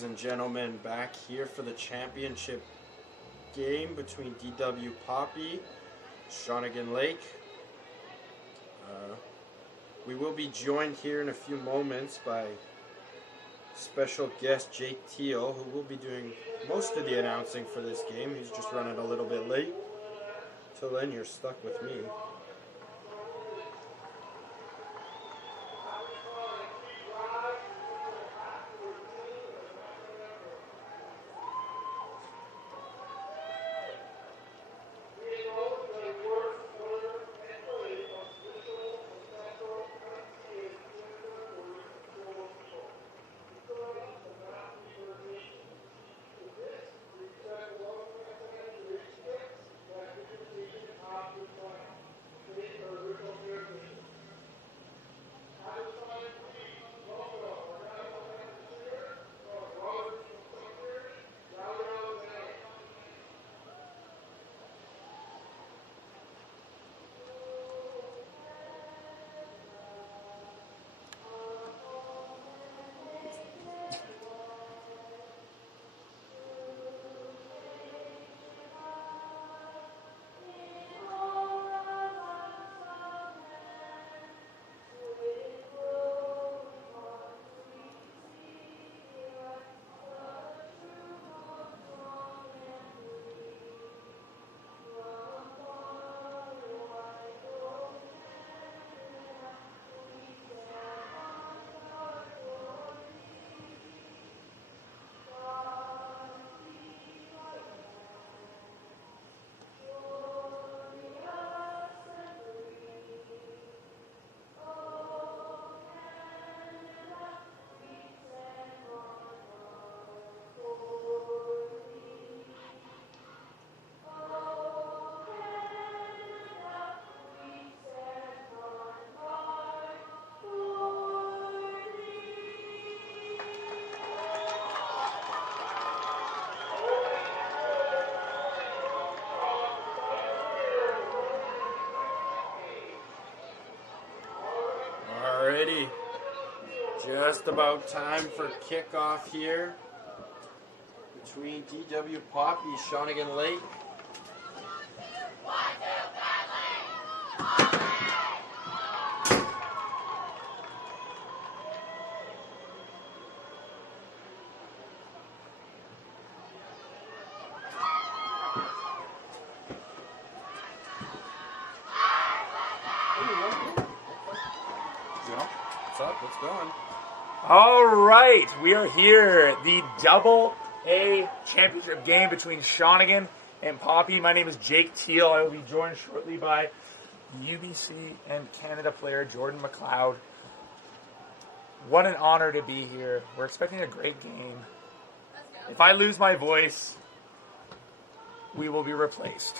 ladies and gentlemen, back here for the championship game between DW Poppy, Shawnigan Lake. We will be joined here in a few moments by special guest Jake Teal, who will be doing most of the announcing for this game. He's just running a little bit late. Till then, you're stuck with me. Alrighty, just about time for kickoff here between DW Poppy, Shawnigan Lake. What's going? All right, we are here, the Double A championship game between Shawnigan and Poppy. My name is Jake Teal. I will be joined shortly by UBC and Canada player Jordan McLeod. What an honor to be here. We're expecting a great game. If I lose my voice, we will be replaced.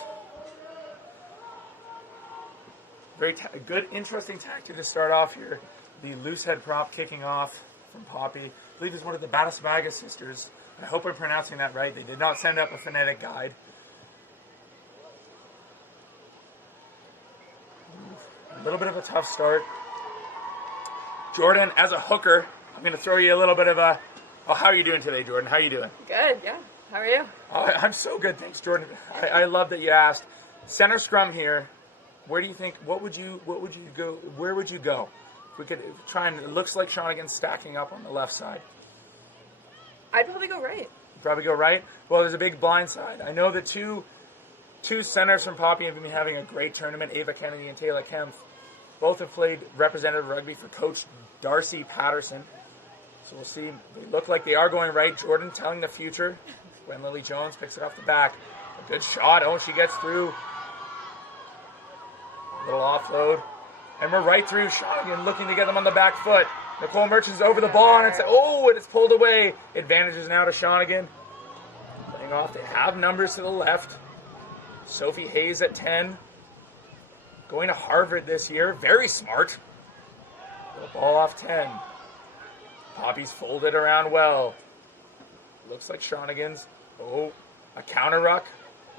Very good, interesting tactic to start off here. The loose head prop kicking off from Poppy. I believe it's one of the Batasmaga sisters. I hope I'm pronouncing that right. They did not send up a phonetic guide. A little bit of a tough start. Jordan, as a hooker, I'm going to throw you a little bit of a... Oh, how are you doing today, Jordan? How are you doing? Good, yeah. How are you? Oh, I'm so good, thanks, Jordan. I love that you asked. Center scrum here. Where do you think? What would you go? Where would you go? We could try and, it looks like Shawnigan's stacking up on the left side. I'd probably go right. Probably go right? Well, there's a big blind side. I know the two centers from Poppy have been having a great tournament, Ava Kennedy and Taylor Kempf. Both have played representative rugby for Coach Darcy Patterson. So we'll see. They look like they are going right. Jordan telling the future. When Lily Jones picks it off the back. A good shot. Oh, she gets through. A little offload. And we're right through Shawnigan, looking to get them on the back foot. Nicole Merchant's over the ball, and it's pulled away. Advantages now to Shawnigan. Playing off, they have numbers to the left. Sophie Hayes at 10. Going to Harvard this year, very smart. The ball off 10. Poppy's folded around well. Looks like Shawnigan's. Oh, a counter ruck.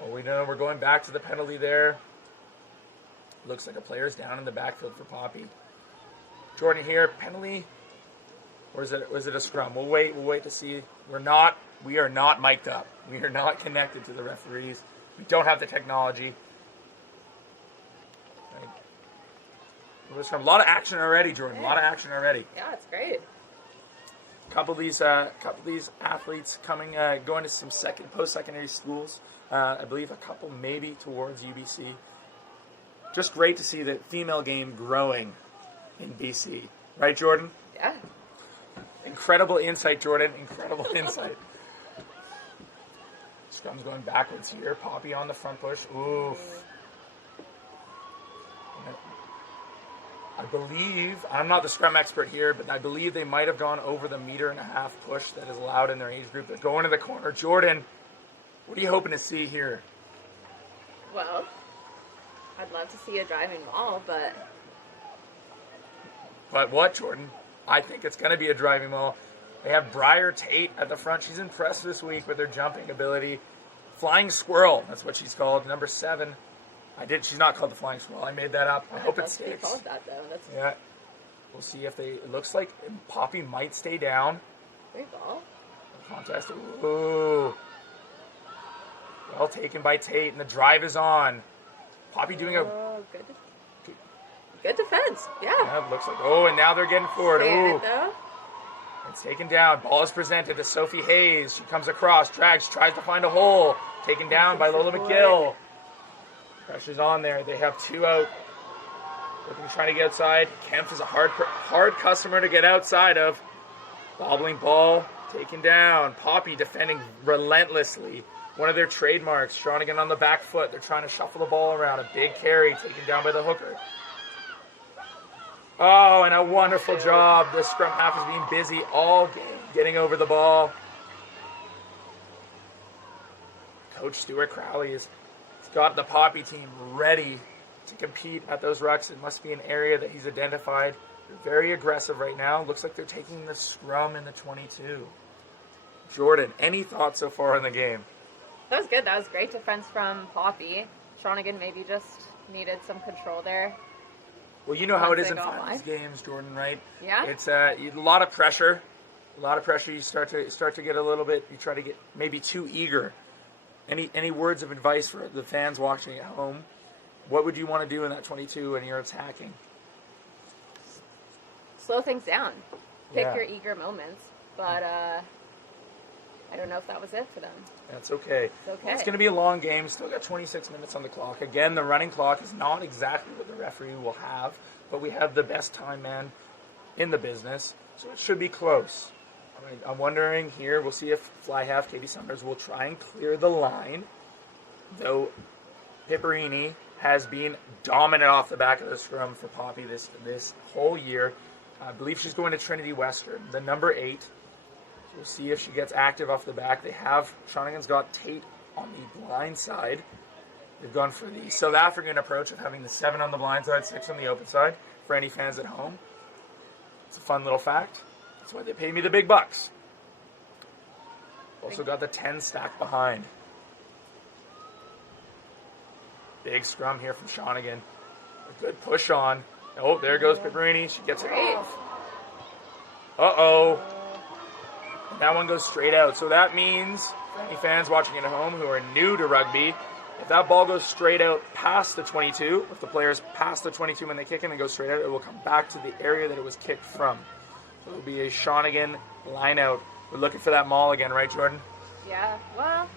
Oh, we know we're going back to the penalty there. Looks like a player's down in the backfield for Poppy. Jordan here, penalty. Or was it a scrum? We'll wait to see. We are not mic'd up. We are not connected to the referees. We don't have the technology. Right. A lot of action already, Jordan. A lot of action already. Yeah, it's great. Couple of these athletes going to some post-secondary schools. I believe a couple maybe towards UBC. Just great to see the female game growing in BC. Right, Jordan? Yeah. Incredible insight, Jordan. Incredible insight. Scrum's going backwards here. Poppy on the front push. Oof. I believe, I'm not the scrum expert here, but I believe they might have gone over the 1.5 meter push that is allowed in their age group. They're going to the corner. Jordan, what are you hoping to see here? Well, I'd love to see a driving maul, but... But what, Jordan? I think it's going to be a driving maul. They have Briar Tate at the front. She's impressed this week with her jumping ability. Flying Squirrel, that's what she's called. Number 7. She's not called the Flying Squirrel. I made that up. I hope it sticks. Called that, though. Yeah. We'll see if it looks like Poppy might stay down. Great ball. Contest. Ooh. Well taken by Tate, and the drive is on. Poppy doing good defense. Yeah. It looks like. Oh, and now they're getting forward. Ooh. Though. It's taken down. Ball is presented to Sophie Hayes. She comes across, drags, tries to find a hole. Taken down by Lola McGill. Pressure's on there. They have 2 out. Looking, trying to get outside. Kempf is a hard customer to get outside of. Bobbling ball, taken down. Poppy defending relentlessly. One of their trademarks. Shawnigan on the back foot. They're trying to shuffle the ball around. A big carry taken down by the hooker. Oh, and a wonderful job. The scrum half is being busy all game, getting over the ball. Coach Stuart Crowley has got the Poppy team ready to compete at those rucks. It must be an area that he's identified. They're very aggressive right now. Looks like they're taking the scrum in the 22. Jordan, any thoughts so far in the game? That was good. That was great defense from Poppy. Shawnigan maybe just needed some control there. Well, you know how it is in finals games, Jordan, right? Yeah. It's a lot of pressure. A lot of pressure. You start to get a little bit. You try to get maybe too eager. Any words of advice for the fans watching at home? What would you want to do in that 22 when you're attacking? Slow things down. Pick your eager moments. But I don't know if that was it for them. That's okay. It's okay. Well, it's going to be a long game. Still got 26 minutes on the clock. Again, the running clock is not exactly what the referee will have, but we have the best time man in the business, so it should be close. All right, I'm wondering here, we'll see if fly half Katie Summers will try and clear the line, though Pipperini has been dominant off the back of the scrum for Poppy this whole year. I believe she's going to Trinity Western, the number 8. We'll see if she gets active off the back. Shawnigan's got Tate on the blind side. They've gone for the South African approach of having the 7 on the blind side, 6 on the open side. For any fans at home, it's a fun little fact. That's why they pay me the big bucks. Also got the 10 stacked behind. Big scrum here from Shawnigan. A good push on. Oh, there goes Pipperini. She gets it off. Uh-oh. That one goes straight out. So that means, for any fans watching at home who are new to rugby, if that ball goes straight out past the 22, if the player's past the 22 when they kick in and goes straight out, it will come back to the area that it was kicked from. So it will be a Shawnigan line out. We're looking for that maul again, right, Jordan? Yeah, well.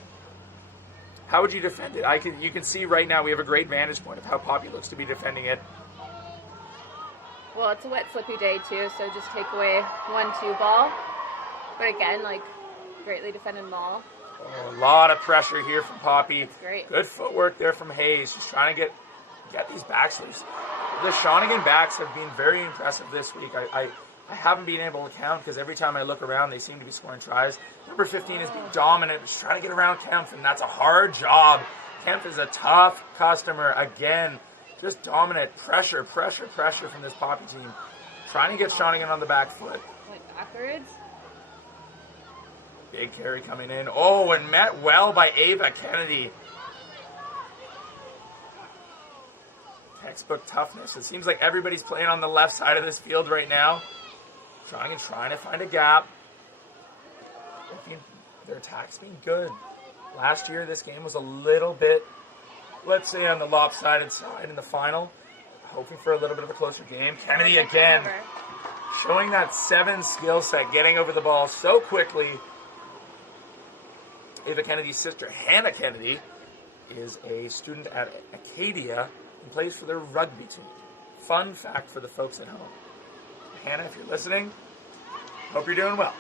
How would you defend it? You can see right now we have a great vantage point of how Poppy looks to be defending it. Well, it's a wet, slippy day, too, so just take away 1-2 ball. But again, greatly defended maul. Oh, a lot of pressure here from Poppy. That's great. Good footwork there from Hayes. She's trying to get these back sleeves. The Shawnigan backs have been very impressive this week. I haven't been able to count because every time I look around, they seem to be scoring tries. Number 15 has been dominant. She's trying to get around Kempf, and that's a hard job. Kempf is a tough customer. Again, just dominant pressure from this Poppy team. Trying to get Shawnigan on the back foot. Backwards. Big carry coming in. Oh, and met well by Ava Kennedy. Textbook toughness. It seems like everybody's playing on the left side of this field right now. Shawnigan trying to find a gap. Their attack's been good. Last year, this game was a little bit, let's say, on the lopsided side in the final. Hoping for a little bit of a closer game. Kennedy again, showing that 7 skill set, getting over the ball so quickly. Ava Kennedy's sister, Hannah Kennedy, is a student at Acadia and plays for their rugby team. Fun fact for the folks at home. Hannah, if you're listening, hope you're doing well.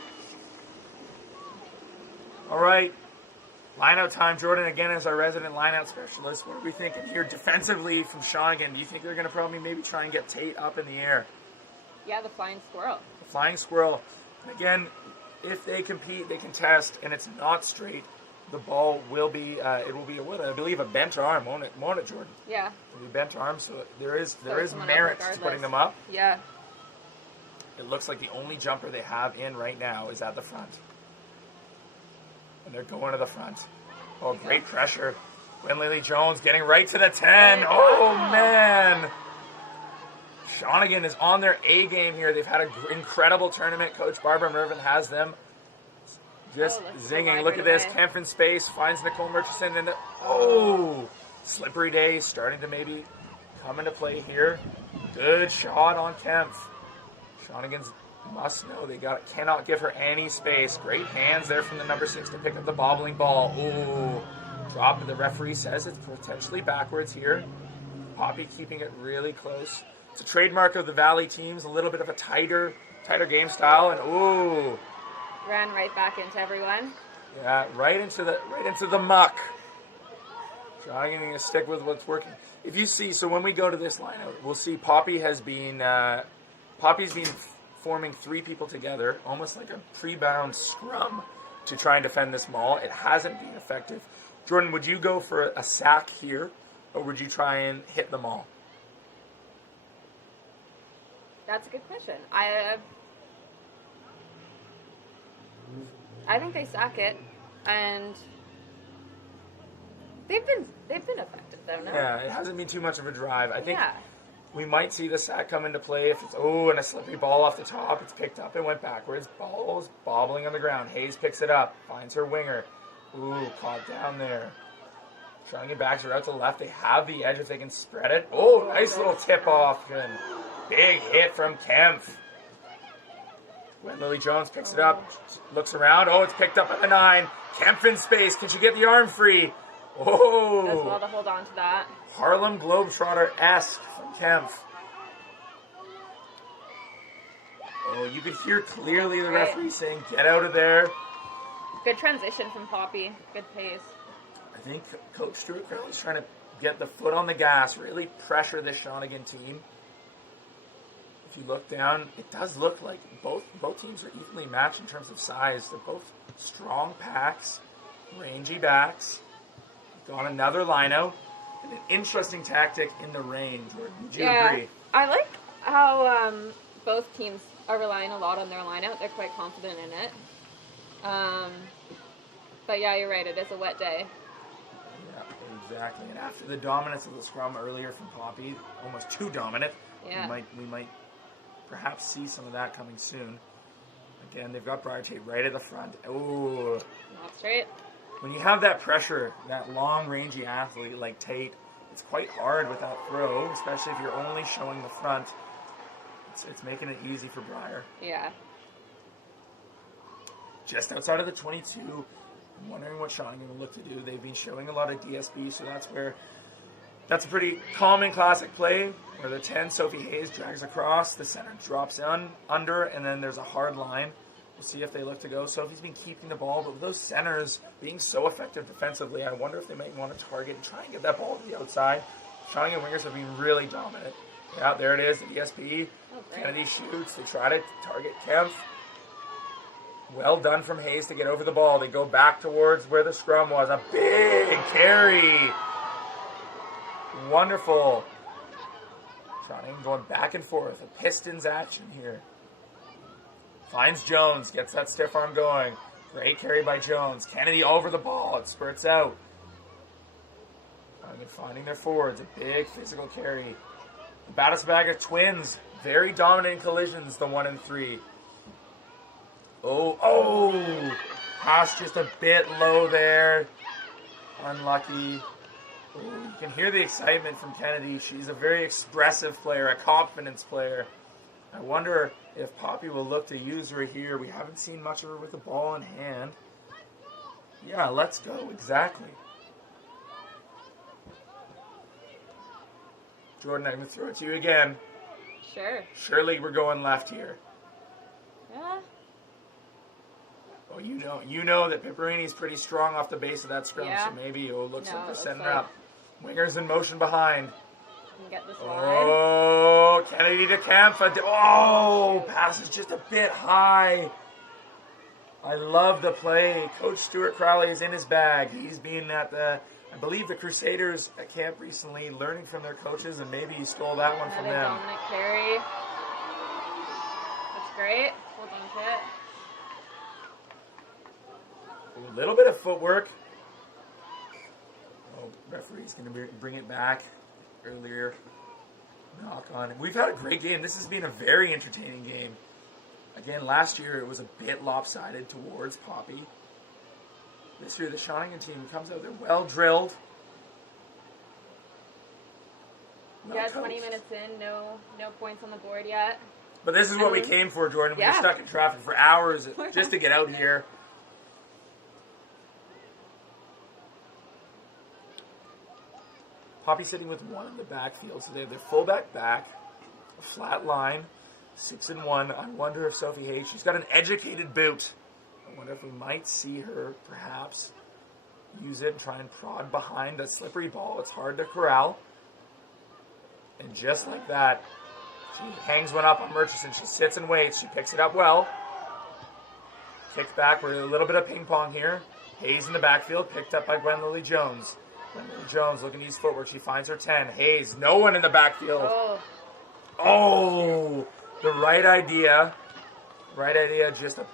All right, line-out time. Jordan, again, as our resident line-out specialist, what are we thinking here defensively from Shawnigan? Do you think they're going to probably maybe try and get Tate up in the air? Yeah, the flying squirrel. The flying squirrel. Again, if they compete, they contest, and it's not straight, the ball will be, it will be, I believe, a bent arm, won't it, Jordan? Yeah. It'll be bent arm, so there is merit to putting them up. Yeah. It looks like the only jumper they have in right now is at the front. And they're going to the front. Oh, great pressure. Gwen Lily-Jones getting right to the 10. Oh, man. Shawnigan is on their A game here. They've had an incredible tournament. Coach Barbara Mervin has them just zinging. Look at this. Kempf in space. Finds Nicole Murchison. And slippery day starting to maybe come into play here. Good shot on Kempf. Shawnigan's must know they cannot give her any space. Great hands there from the number 6 to pick up the bobbling ball. Ooh, drop, and the referee says it's potentially backwards here. Poppy keeping it really close. It's a trademark of the Valley teams, a little bit of a tighter game style, and ooh, ran right back into everyone. Yeah, right into the muck. Shawnigan going to stick with what's working. If you see, so when we go to this lineup, we'll see Poppy's been forming 3 people together, almost like a pre-bound scrum to try and defend this maul. It hasn't been effective. Jordan, would you go for a sack here, or would you try and hit the maul? That's a good question. I think they sack it, and they've been effective though. No? Yeah, it hasn't been too much of a drive. I think we might see the sack come into play if it's and a slippery ball off the top. It's picked up and went backwards. Ball's bobbling on the ground. Hayes picks it up, finds her winger. Ooh, caught down there. Shawnigan backs her out to the left. They have the edge if they can spread it. Oh, nice little tip off. And big hit from Kempf. When Lily-Jones picks it up, looks around. Oh, it's picked up at the 9. Kempf in space. Can she get the arm free? Oh. Does well to hold on to that. Harlem Globetrotter-esque from Kempf. Oh, you could hear clearly the referee saying, get out of there. Good transition from Poppy. Good pace. I think Coach Stuart Crowley's trying to get the foot on the gas, really pressure this Shawnigan team. If you look down, it does look like both teams are evenly matched in terms of size. They're both strong packs, rangy backs. Got another line-out, and an interesting tactic in the rain. Jordan, would you agree? I like how both teams are relying a lot on their line-out. They're quite confident in it. But yeah, you're right. It is a wet day. Yeah, exactly. And after the dominance of the scrum earlier from Poppy, almost too dominant, we might perhaps see some of that coming soon. Again, they've got Briar Tate right at the front. Ooh. Not straight. When you have that pressure, that long, rangy athlete like Tate, it's quite hard with that throw, especially if you're only showing the front. It's making it easy for Briar. Yeah. Just outside of the 22, I'm wondering what Shawnigan will look to do. They've been showing a lot of DSB, so that's a pretty common classic play where the 10, Sophie Hayes, drags across, the center drops under, and then there's a hard line. We'll see if they look to go. Sophie's been keeping the ball, but with those centers being so effective defensively, I wonder if they might want to target and try and get that ball to the outside. Shawnigan wingers have been really dominant. Yeah, there it is, the DSB. Kennedy shoots. They try to target Kempf. Well done from Hayes to get over the ball. They go back towards where the scrum was. A big carry. Wonderful. Shawnigan going back and forth. A Pistons action here. Finds Jones. Gets that stiff arm going. Great carry by Jones. Kennedy over the ball. It spurts out. Shawnigan finding their forwards. A big physical carry. The Battisbaga twins. Very dominant in collisions, the 1 and 3. Oh! Pass just a bit low there. Unlucky. Ooh, you can hear the excitement from Kennedy. She's a very expressive player, a confidence player. I wonder if Poppy will look to use her here. We haven't seen much of her with the ball in hand. Yeah, let's go. Exactly. Jordan, I'm going to throw it to you again. Sure. Surely we're going left here. Yeah. Oh, you know that Pipperini's pretty strong off the base of that scrum, Yeah. so maybe looks like they're looks setting like- her up. Wingers in motion behind. Can get this line. Oh, Kennedy to Kampfa. Oh, pass is just a bit high. I love the play. Coach Stuart Crowley is in his bag. He's been at I believe the Crusaders at camp recently, learning from their coaches, and maybe he stole that one from Another them. dominant carry. That's great. Hold on to it. A little bit of footwork. Oh, referee's going to bring it back. Earlier knock on. We've had a great game. This has been a very entertaining game. Again, last year it was a bit lopsided towards Poppy. This year the Shawnigan team comes out there well drilled. Well Yeah, coached. 20 minutes in, no points on the board yet. But this is what we came for, Jordan. We were Yeah. stuck in traffic for hours just to get out here. Poppy sitting with one in the backfield, so they have their fullback back, a flat line, 6-1. I wonder if Sophie Hayes, she's got an educated boot. I wonder if we might see her perhaps use it and try and prod behind a slippery ball. It's hard to corral. And just like that, she hangs one up on Murchison. She sits and waits. She picks it up well. Kicked back. We're a little bit of ping pong here. Hayes in the backfield, picked up by Gwen Lily Jones. Gwen Lily Jones looking to use footwork. She finds her 10. Hayes, no one in the backfield. Oh, the right idea. Right idea, just a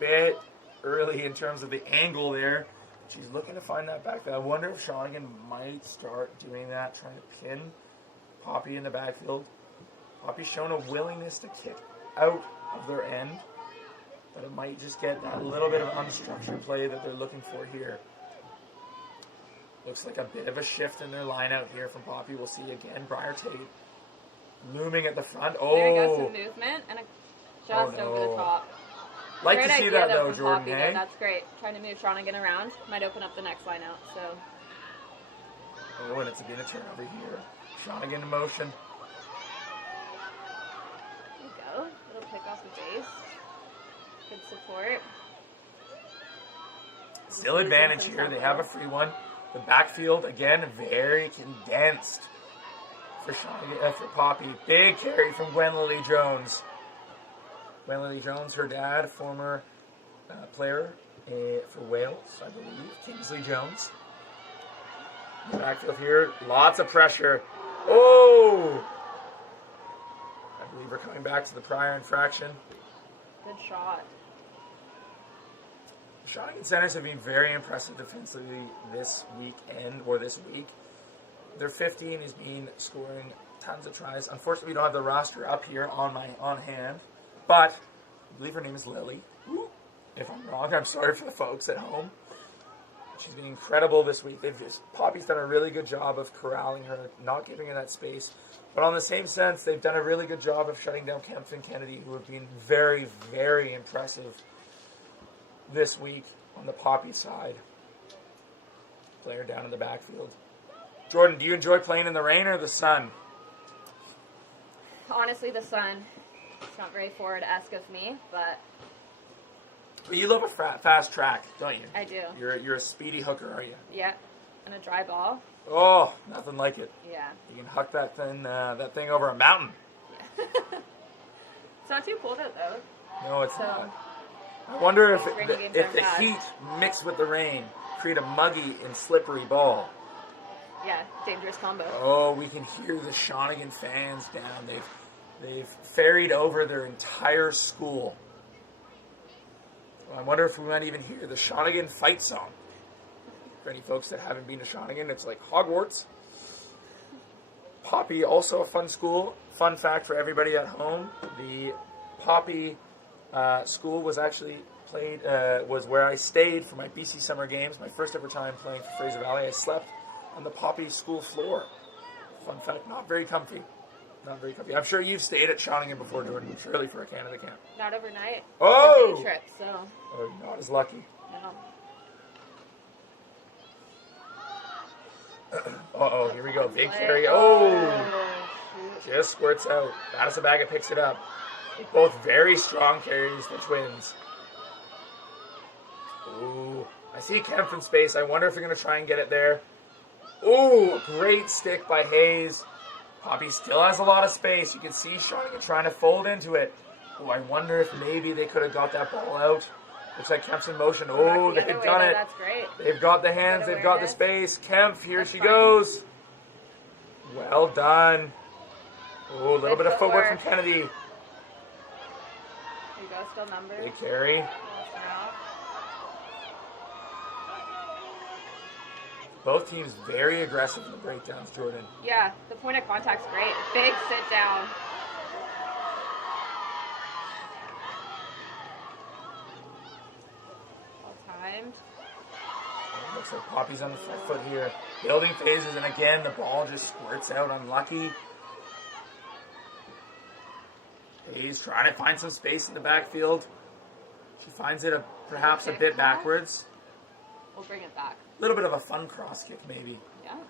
bit early in terms of the angle there. She's looking to find that backfield. I wonder if Shawnigan might start doing that, trying to pin Poppy in the backfield. Poppy's shown a willingness to kick out of their end, but it might just get that little bit of unstructured play that they're looking for here. Looks like a bit of a shift in their line out here from Poppy. We'll see again. Briar Tate looming at the front. Oh, There goes some movement and just over the top. Like Great to see idea, that though, though, from Jordan. Poppy Hey? there. That's great. Trying to move Shawnigan around might open up the next line out. So Oh, and it's been a turnover here. Shawnigan in motion. there you go. Little pick off the base. Good support. Still advantage here. They have a free one. The backfield, again, very condensed for for Poppy. Big carry from Gwen Lily Jones. Gwen Lily Jones, her dad, former player for Wales, I believe. Kingsley Jones. The backfield here, lots of pressure. Oh! I believe we're coming back to the prior infraction. Good shot. Shawnigan Centers have been very impressive defensively this weekend, or this week. Their 15 has been scoring tons of tries. Unfortunately, we don't have the roster up here on hand, but I believe her name is Lily. If I'm wrong, I'm sorry for the folks at home. She's been incredible this week. Poppy's done a really good job of corralling her, not giving her that space. But on the same sense, they've done a really good job of shutting down Kempf and Kennedy, who have been very, very impressive this week on the Poppy side. Player down in the backfield. Jordan, do you enjoy playing in the rain or the sun? Honestly, the sun. It's not very Ford-esque of me, but But you love a fast track, don't you? I do. You're a speedy hooker, are you? Yeah. And a dry ball. Oh, nothing like it. Yeah. You can huck that thing over a mountain. It's not too cold out though. No, it's So not. I wonder if Rainy games if aren't the bad. heat mixed with the rain create a muggy and slippery ball. yeah, dangerous combo. Oh, we can hear the Shawnigan fans down. They've ferried over their entire school. I wonder if we might even hear the Shawnigan fight song. For any folks that haven't been to Shawnigan, it's like Hogwarts. Poppy, also a fun school. Fun fact for everybody at home, the Poppy school was actually played was where I stayed for my BC summer games. My first ever time playing for Fraser Valley. I slept on the Poppy school floor. Fun fact, not very comfy. Not very comfy. I'm sure you've stayed at Shawnigan before, Jordan, surely for a Canada camp. Not overnight. Oh! It's a day trip, so. Oh, not as lucky. No. Uh-oh, here we go. Big carry. Oh! Just squirts out. Batasabaga picks it up. Both very strong carries, the twins. Ooh. I see Kemp in space. I wonder if they're going to try and get it there. Ooh, great stick by Hayes. Poppy still has a lot of space. You can see Shawnigan trying to fold into it. Oh, I wonder if maybe they could have got that ball out. Looks like Kemp's in motion. Oh, they've done it. That's great. They've got the hands. They've got the space. Kemp, here she goes. Well done. Oh, a little bit of footwork from Kennedy. There you go, still numbers. Big carry. Both teams very aggressive in the breakdowns, Jordan. Yeah, the point of contact's great. Big sit down. Well timed. Looks like Poppy's on the front foot here. Building phases, and again, the ball just squirts out unlucky. He's trying to find some space in the backfield. She finds it perhaps a bit backwards. We'll bring it back. A little bit of a fun cross kick, maybe. Yeah.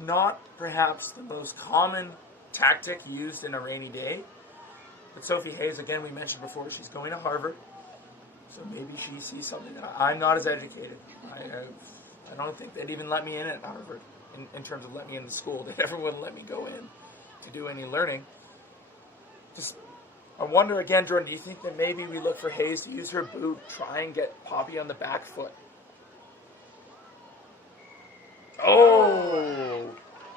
Not perhaps the most common tactic used in a rainy day. But Sophie Hayes, again, we mentioned before, she's going to Harvard. So maybe she sees something that I'm not as educated. I don't think they'd even let me in at Harvard in terms of let me in the school. They never would let me go in to do any learning. Just, I wonder again, Jordan, do you think that maybe we look for Hayes to use her boot, try and get Poppy on the back foot? Oh!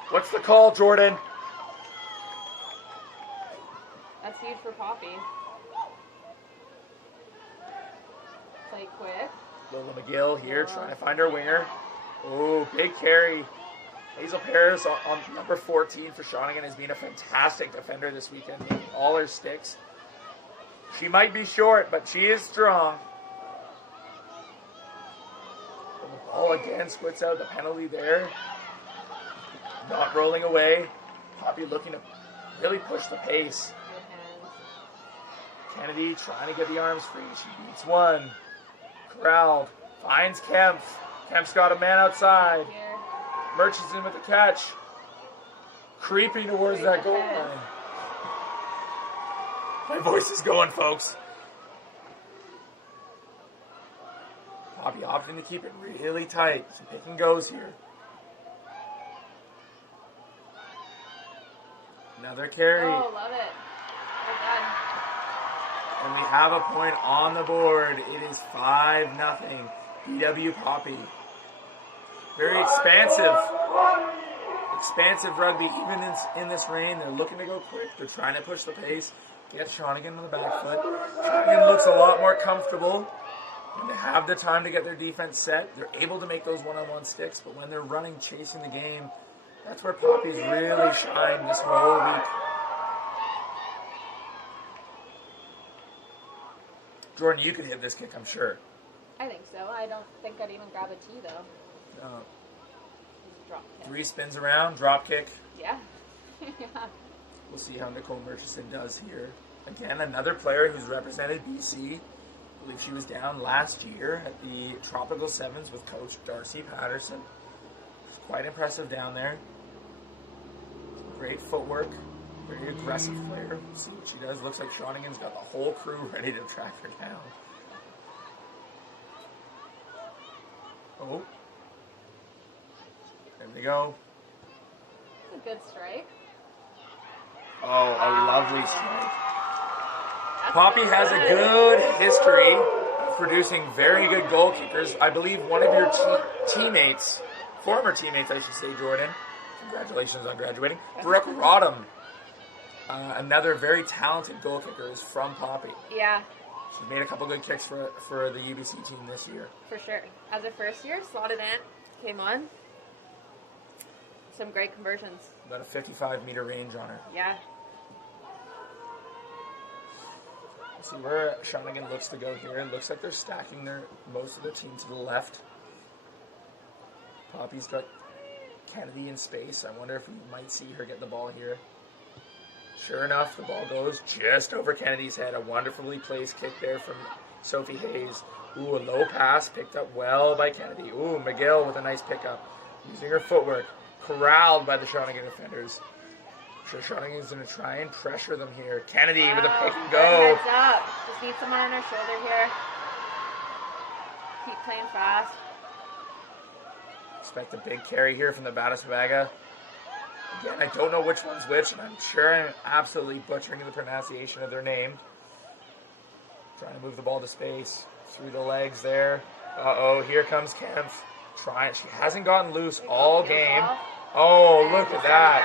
What's the call, Jordan? That's huge for Poppy. Play quick. Lola McGill here trying to find her winger. Oh, big carry. Hazel Paris on number 14 for Shawnigan has been a fantastic defender this weekend, making all her sticks. She might be short, but she is strong. And the ball again squirts out, the penalty there. Not rolling away. Poppy looking to really push the pace. Kennedy trying to get the arms free. She beats one. Corralled. Finds Kemp. Kemp's got a man outside. Murchison with the catch. Creeping towards that goal line. My voice is going, folks. Poppy opting to keep it really tight. Some pick and goes here. Another carry. Oh, love it. Well done. And we have a point on the board. It is 5-0. BW Poppy. Very expansive rugby. Even in this rain, they're looking to go quick. They're trying to push the pace. Get Shawnigan on the back foot. Shawnigan looks a lot more comfortable when they have the time to get their defense set. They're able to make those one-on-one sticks, but when they're running, chasing the game, that's where Poppy's really shined this whole week. Jordan, you could hit this kick, I'm sure. I think so. I don't think I'd even grab a tee, though. Drop kick. 3 spins around, drop kick. Yeah. Yeah. We'll see how Nicole Murchison does here. Again, another player who's represented BC. I believe she was down last year at the Tropical Sevens with Coach Darcy Patterson. She's quite impressive down there. Great footwork. Very aggressive player. We'll see what she does. Looks like Shawnigan's got the whole crew ready to track her down. Oh. There we go. That's a good strike. Oh, a lovely strike. Poppy has a good history of producing very good goal kickers. I believe one of your teammates, former teammates, I should say, Jordan, congratulations on graduating, Brooke Rodham, another very talented goal kicker, is from Poppy. Yeah. She made a couple good kicks for the UBC team this year. For sure. As a first year, slotted in, came on. Some great conversions. About a 55-meter range on her. Yeah. See where Shawnigan looks to go here. It looks like they're stacking most of their team to the left. Poppy's got Kennedy in space. I wonder if we might see her get the ball here. Sure enough, the ball goes just over Kennedy's head. A wonderfully placed kick there from Sophie Hayes. Ooh, a low pass picked up well by Kennedy. Ooh, McGill with a nice pickup. Using her footwork. Corralled by the Shawnigan defenders. Sure, Shawnigan's going to try and pressure them here. Kennedy with a pick and go. Heads up. Just need someone on her shoulder here. Keep playing fast. Expect a big carry here from the Batiswaga. Again, I don't know which one's which, and I'm sure I'm absolutely butchering the pronunciation of their name. Trying to move the ball to space. Through the legs there. Uh-oh, here comes Kempf. Trying. She hasn't gotten loose all game. Oh, look at that.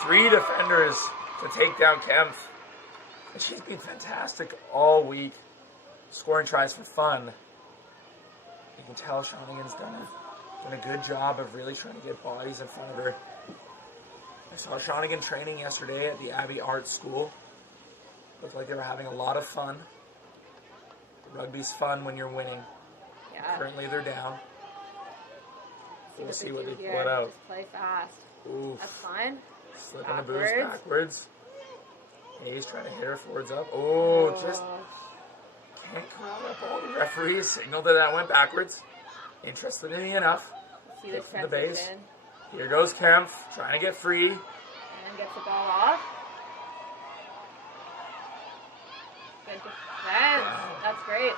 3 defenders to take down Kempf. And she's been fantastic all week. Scoring tries for fun. You can tell Shawnigan's done a good job of really trying to get bodies in front of her. I saw Shawnigan training yesterday at the Abbey Arts School. Looked like they were having a lot of fun. Rugby's fun when you're winning. Yeah. Currently they're down. We'll see what they here. pull it out. Just play fast. Oof. That's fine. Slip on the boost backwards. Hayes trying to hit her forwards up. Oh, just can't call up all the referees. Signaled that went backwards. Interestingly enough, See the from the base. transition. Here goes Kempf trying to get free. And gets the ball off. Good defense. Wow. That's great.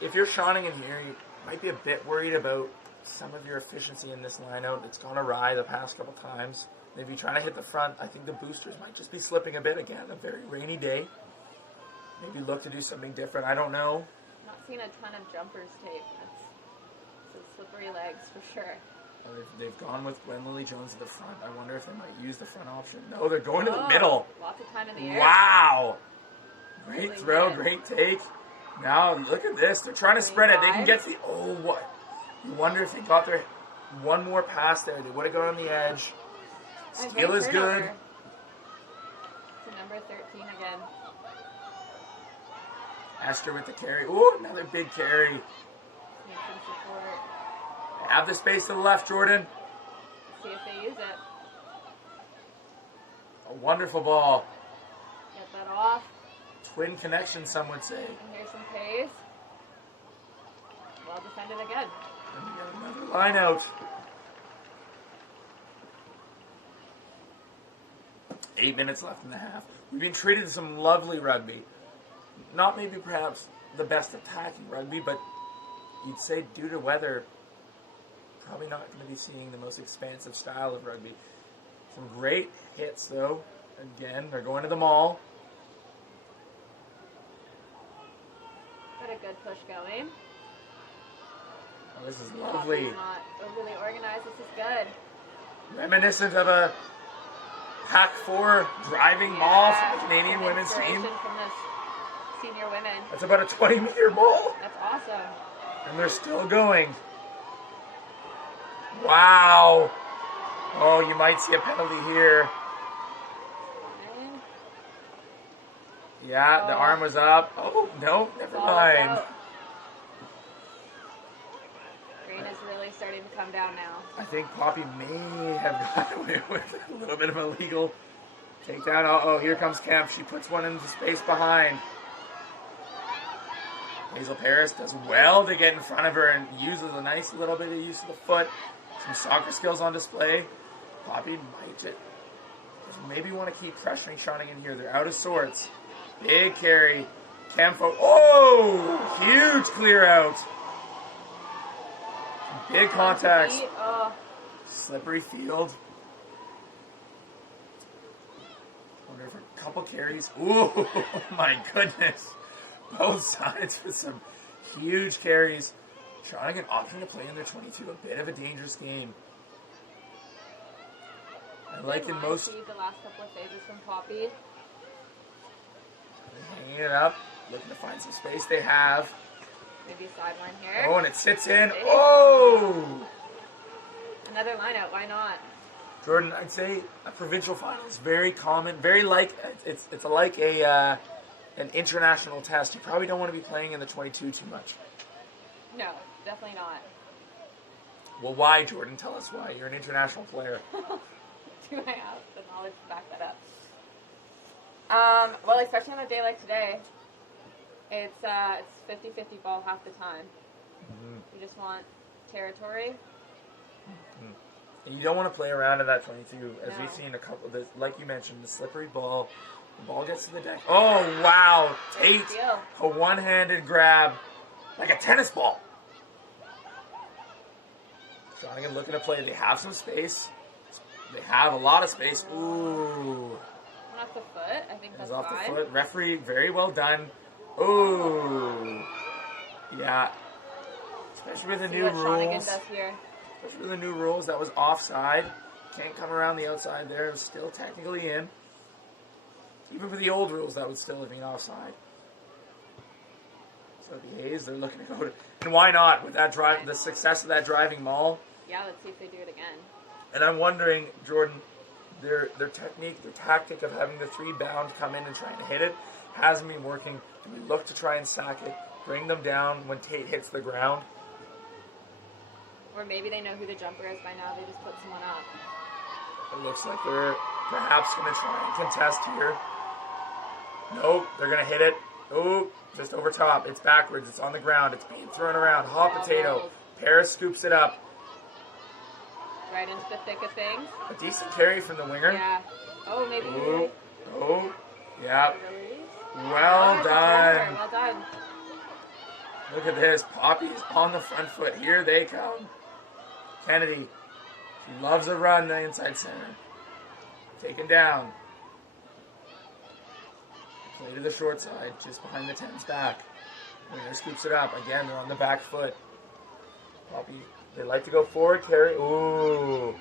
If you're Shawnigan here, you might be a bit worried about some of your efficiency in this lineout. It's gone awry the past couple times. And if you're trying to hit the front, I think the boosters might just be slipping a bit. Again, a very rainy day. Maybe look to do something different. I don't know. Not seeing a ton of jumpers tape. That's some slippery legs for sure. They've gone with Gwen Lilly-Jones at the front. I wonder if they might use the front option. No, they're going to the middle. Lots of time in the air. Wow. Great Really throw, good. great take. Now, look at this. They're trying to spread it. They can get to the... Oh, what? You wonder if they got their one more pass there. They would have gone on the edge. Steal is good. To number 13 again. Esther with the carry. Ooh, another big carry. Need some support. Have the space to the left, Jordan. See if they use it. A wonderful ball. Get that off. Twin connection, some would say. And here's some pace. Well defended again. And we got another line out. 8 minutes left in the half. We've been treated to some lovely rugby. Not maybe perhaps the best attacking rugby, but you'd say due to weather, probably not going to be seeing the most expansive style of rugby. Some great hits, though. Again, they're going to the maul. Got a good push going. Oh, this is lovely. Not overly organized. This is good. Reminiscent of a Pack 4 driving maul from the Canadian women's team. Inspiration from this senior women. That's about a 20-meter ball. That's awesome. And they're still going. Wow. Oh, you might see a penalty here. Okay. Yeah, the arm was up. Oh, no, never mind. Green is really starting to come down now. I think Poppy may have gotten away with a little bit of a legal takedown. Uh-oh, here comes Kemp. She puts one into space behind. Hazel Paris does well to get in front of her and uses a nice little bit of use of the foot. Some soccer skills on display. Poppy might just maybe want to keep pressuring Shawnigan here. They're out of sorts. Big carry. Camfo. Oh! Huge clear out. Big contacts. Oh. Slippery field. Wonder if a couple carries. Ooh, my goodness. Both sides with some huge carries. Shawnigan opting to play in their 22. A bit of a dangerous game. I like in most... The last couple of phases from Poppy. Hanging it up. Looking to find some space. They have. Maybe a sideline here. Oh, and it sits in. Oh! Another line out. Why not? Jordan, I'd say a provincial final is very common, very like it's like a an international test. You probably don't want to be playing in the 22 too much. No, definitely not. Well, why, Jordan? Tell us why. You're an international player. Do I have the knowledge to back that up? Well, especially on a day like today, it's 50-50 ball half the time. Mm-hmm. You just want territory. Mm-hmm. And you don't want to play around in that 22, as No. we've seen a couple of this, like you mentioned, the slippery ball. The ball gets to the deck. Oh, wow. Tate, Deal. a one-handed grab, like a tennis ball. Shawnigan looking to play. They have some space. They have a lot of space. Ooh. Went off the foot. I think It that's was off fine. the foot. Referee, very well done. Ooh. Yeah. Especially with the See new what Shawnigan rules. does here. Especially with the new rules, that was offside. Can't come around the outside there. It was still technically in. Even for the old rules, that would still have been offside. So the A's, they're looking to go to... And why not? With that drive, the success of that driving maul. Yeah, let's see if they do it again. And I'm wondering, Jordan, their technique, their tactic of having the three bound come in and trying to hit it hasn't been working. Do we look to try and sack it, bring them down when Tate hits the ground? Or maybe they know who the jumper is by now. They just put someone up. It looks like they're perhaps going to try and contest here. Nope, they're going to hit it. Oop, just over top. It's backwards. It's on the ground. It's being thrown around. Hot potato. Paris scoops it up. Right into the thick of things. A decent carry from the winger. Yeah. Oh, maybe. Ooh. Oh, yeah. Release. Well Oh, done. well done. Look at this. Poppy's on the front foot. Here they come. Kennedy. She loves a run the inside center. Taken down. Play to the short side, just behind the 10's back. Winger scoops it up. Again, they're on the back foot. Poppy, they like to go forward, carry. Ooh.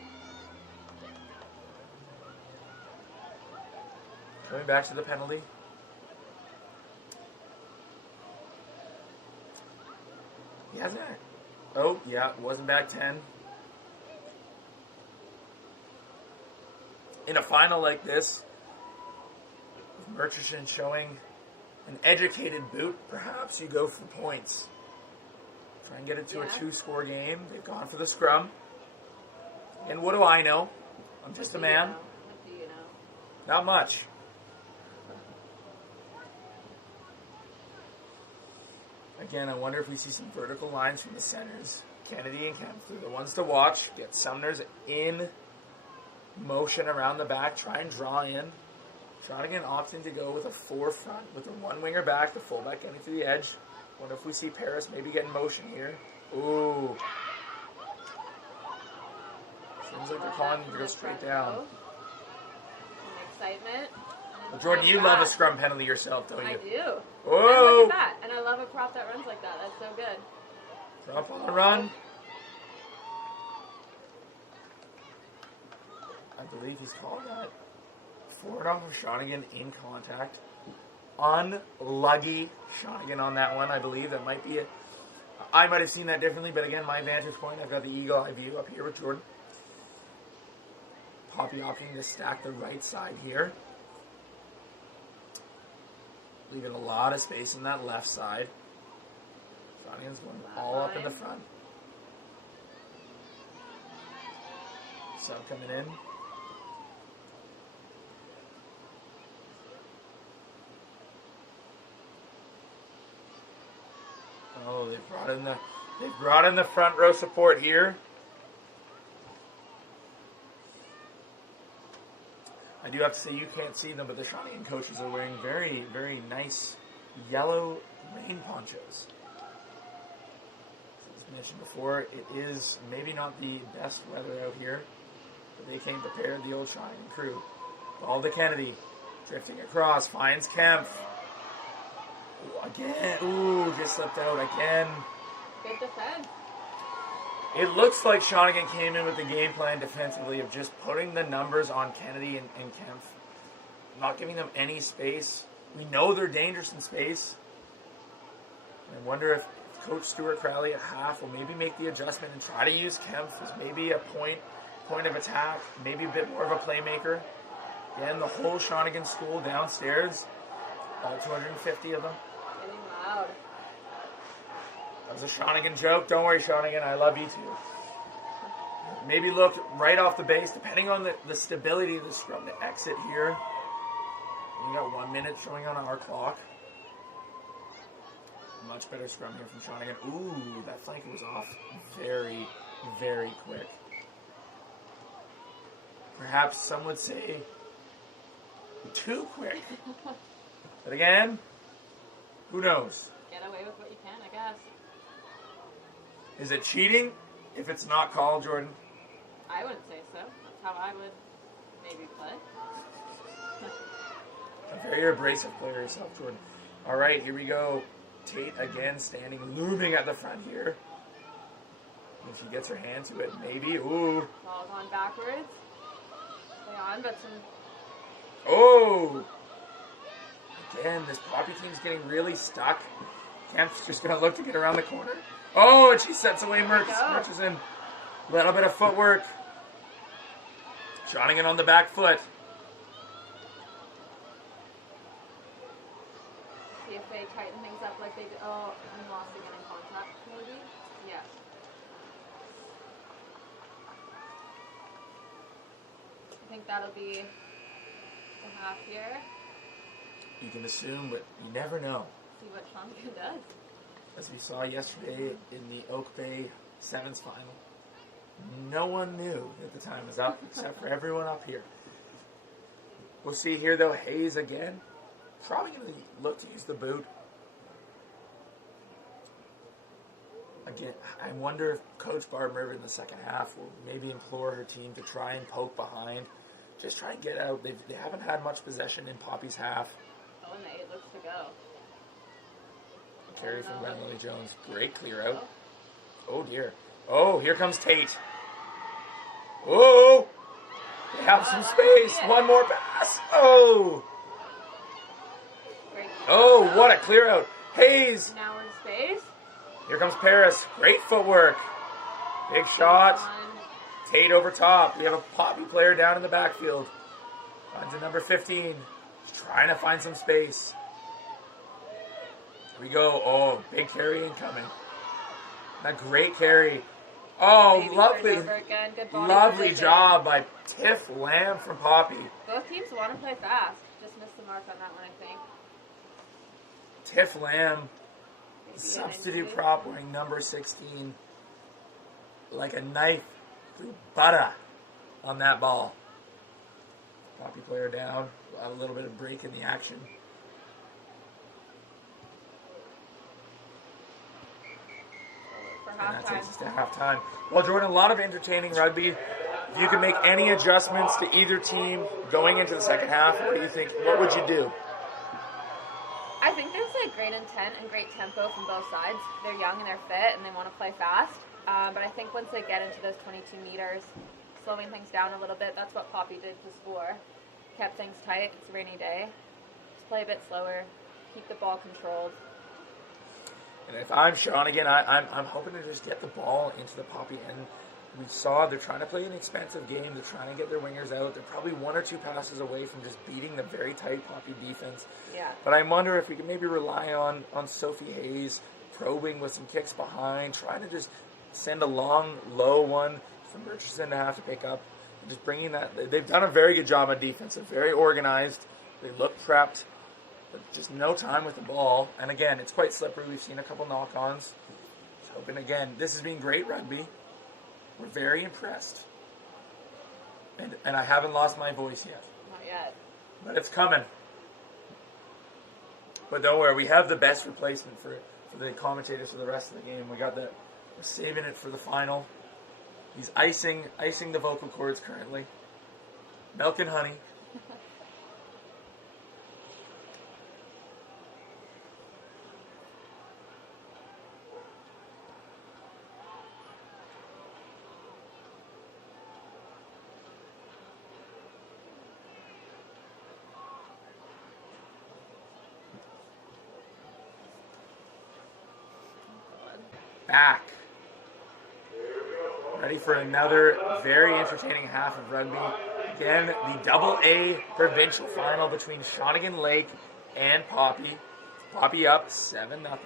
Coming back to the penalty. He hasn't. Oh, yeah, wasn't back 10. In a final like this, with Murchison showing an educated boot, perhaps you go for points. Try and get it to a 2-score game. They've gone for the scrum. And what do I know? I'm just a man. What do you know? Not much. Again, I wonder if we see some vertical lines from the centers. Kennedy and Kempf are the ones to watch. Get Sumners in motion around the back. Try and draw in. Shawnigan opting to go with a 4 front with a 1 winger back, the fullback getting to the edge. Wonder if we see Paris maybe get in motion here. Ooh. Seems like they're calling him to go straight down. Some excitement. Well, Jordan, you love a scrum penalty yourself, don't you? I do. Whoa! And look at that. And I love a prop that runs like that. That's so good. Drop on the run. I believe he's called that. Forward off of Shawnigan in contact. Unlucky Shawnigan on that one, I believe. That might be it. I might have seen that differently, but again, my vantage point, I've got the eagle eye view up here with Jordan. Poppy opting to stack the right side here. Leaving a lot of space in that left side. Shawnigan's going all up in the front. Sub coming in. Oh, they've brought in the front row support here. I do have to say you can't see them, but the Shawnigan coaches are wearing very, very nice yellow rain ponchos. As mentioned before, it is maybe not the best weather out here, but they came prepared, the old Shawnigan crew. Ball to Kennedy, drifting across, finds Kempf. Ooh, again, ooh, just slipped out again. Good defense. It looks like Shawnigan came in with the game plan defensively of just putting the numbers on Kennedy and Kempf, not giving them any space. We know they're dangerous in space. I wonder if Coach Stuart Crowley at half will maybe make the adjustment and try to use Kempf as maybe a point point of attack, maybe a bit more of a playmaker. Again, the whole Shawnigan school downstairs, all 250 of them. Getting loud. That was a Shawnigan joke. Don't worry, Shawnigan, I love you too. Maybe look right off the base, depending on the stability of the scrum to exit here. We got 1 minute showing on our clock. Much better scrum here from Shawnigan. Ooh, that flank was off very, very quick. Perhaps some would say too quick. But again, who knows? Get away with what you can, I guess. Is it cheating if it's not called, Jordan? I wouldn't say so. That's how I would maybe play. A very abrasive player yourself, Jordan. All right, here we go. Tate again standing, looming at the front here. If she gets her hand to it, maybe. Ooh. Ball's on backwards. Play on, but some... Oh! Again, this Poppy team's getting really stuck. Kemp's just going to look to get around the corner. Oh, and she sets away Mertz. Mertz is in. A little bit of footwork. Shawnigan on the back foot. See if they tighten things up like they did. Oh, I'm lost again in contact, maybe? Yeah. I think that'll be the half here. You can assume, but you never know. See what Shawnigan does. As we saw yesterday in the Oak Bay Sevens final, no one knew that the time was up except for everyone up here. We'll see here though, Hayes again. Probably going to look to use the boot. Again, I wonder if Coach Barb River in the second half will maybe implore her team to try and poke behind. Just try and get out. They haven't had much possession in Poppy's half. Oh, and the 8 looks to go. Carry from Gwen Lily Jones. Great clear out. Oh dear. Oh, here comes Tate. Oh! They have some space. One more pass. Oh! Oh, what a clear out. Hayes. Now we're in space. Here comes Paris. Great footwork. Big shot. Tate over top. We have a Poppy player down in the backfield. Finds a number 15. He's trying to find some space. Here we go. Oh, big carry incoming. A great carry. Oh, Maybe lovely. Good body Lovely position. job by Tiff Lamb from Poppy. Both teams want to play fast. Just missed the mark on that one, I think. Tiff Lamb, Maybe substitute an injury. prop wearing number 16. Like a knife through butter on that ball. Poppy player down. A little bit of break in the action. For And that takes halftime. us to halftime. Well, Jordan, a lot of entertaining rugby. If you could make any adjustments to either team going into the second half, what do you think? What would you do? I think there's like great intent and great tempo from both sides. They're young and they're fit and they want to play fast. But I think once they get into those 22 meters, slowing things down a little bit, that's what Poppy did to score. Kept things tight. It's a rainy day. Just play a bit slower. Keep the ball controlled. And if I'm Shawnigan, I'm hoping to just get the ball into the Poppy end. We saw they're trying to play an expensive game. They're trying to get their wingers out. They're probably 1 or 2 passes away from just beating the very tight Poppy defense. Yeah. But I wonder if we can maybe rely on Sophie Hayes probing with some kicks behind, trying to just send a long, low one for Murchison to have to pick up. And just bringing that. They've done a very good job on defense. They're very organized. They look prepped. But just no time with the ball. And again, it's quite slippery. We've seen a couple knock-ons. Just hoping, again, this has been great rugby. We're very impressed. And I haven't lost my voice yet. Not yet. But it's coming. But don't worry, we have the best replacement for the commentators for the rest of the game. We got that. We're saving it for the final. He's icing the vocal cords currently. Milk and honey. Back. Ready for another very entertaining half of rugby. Again, the double A provincial final between Shawnigan Lake and Poppy. Poppy up 7-0.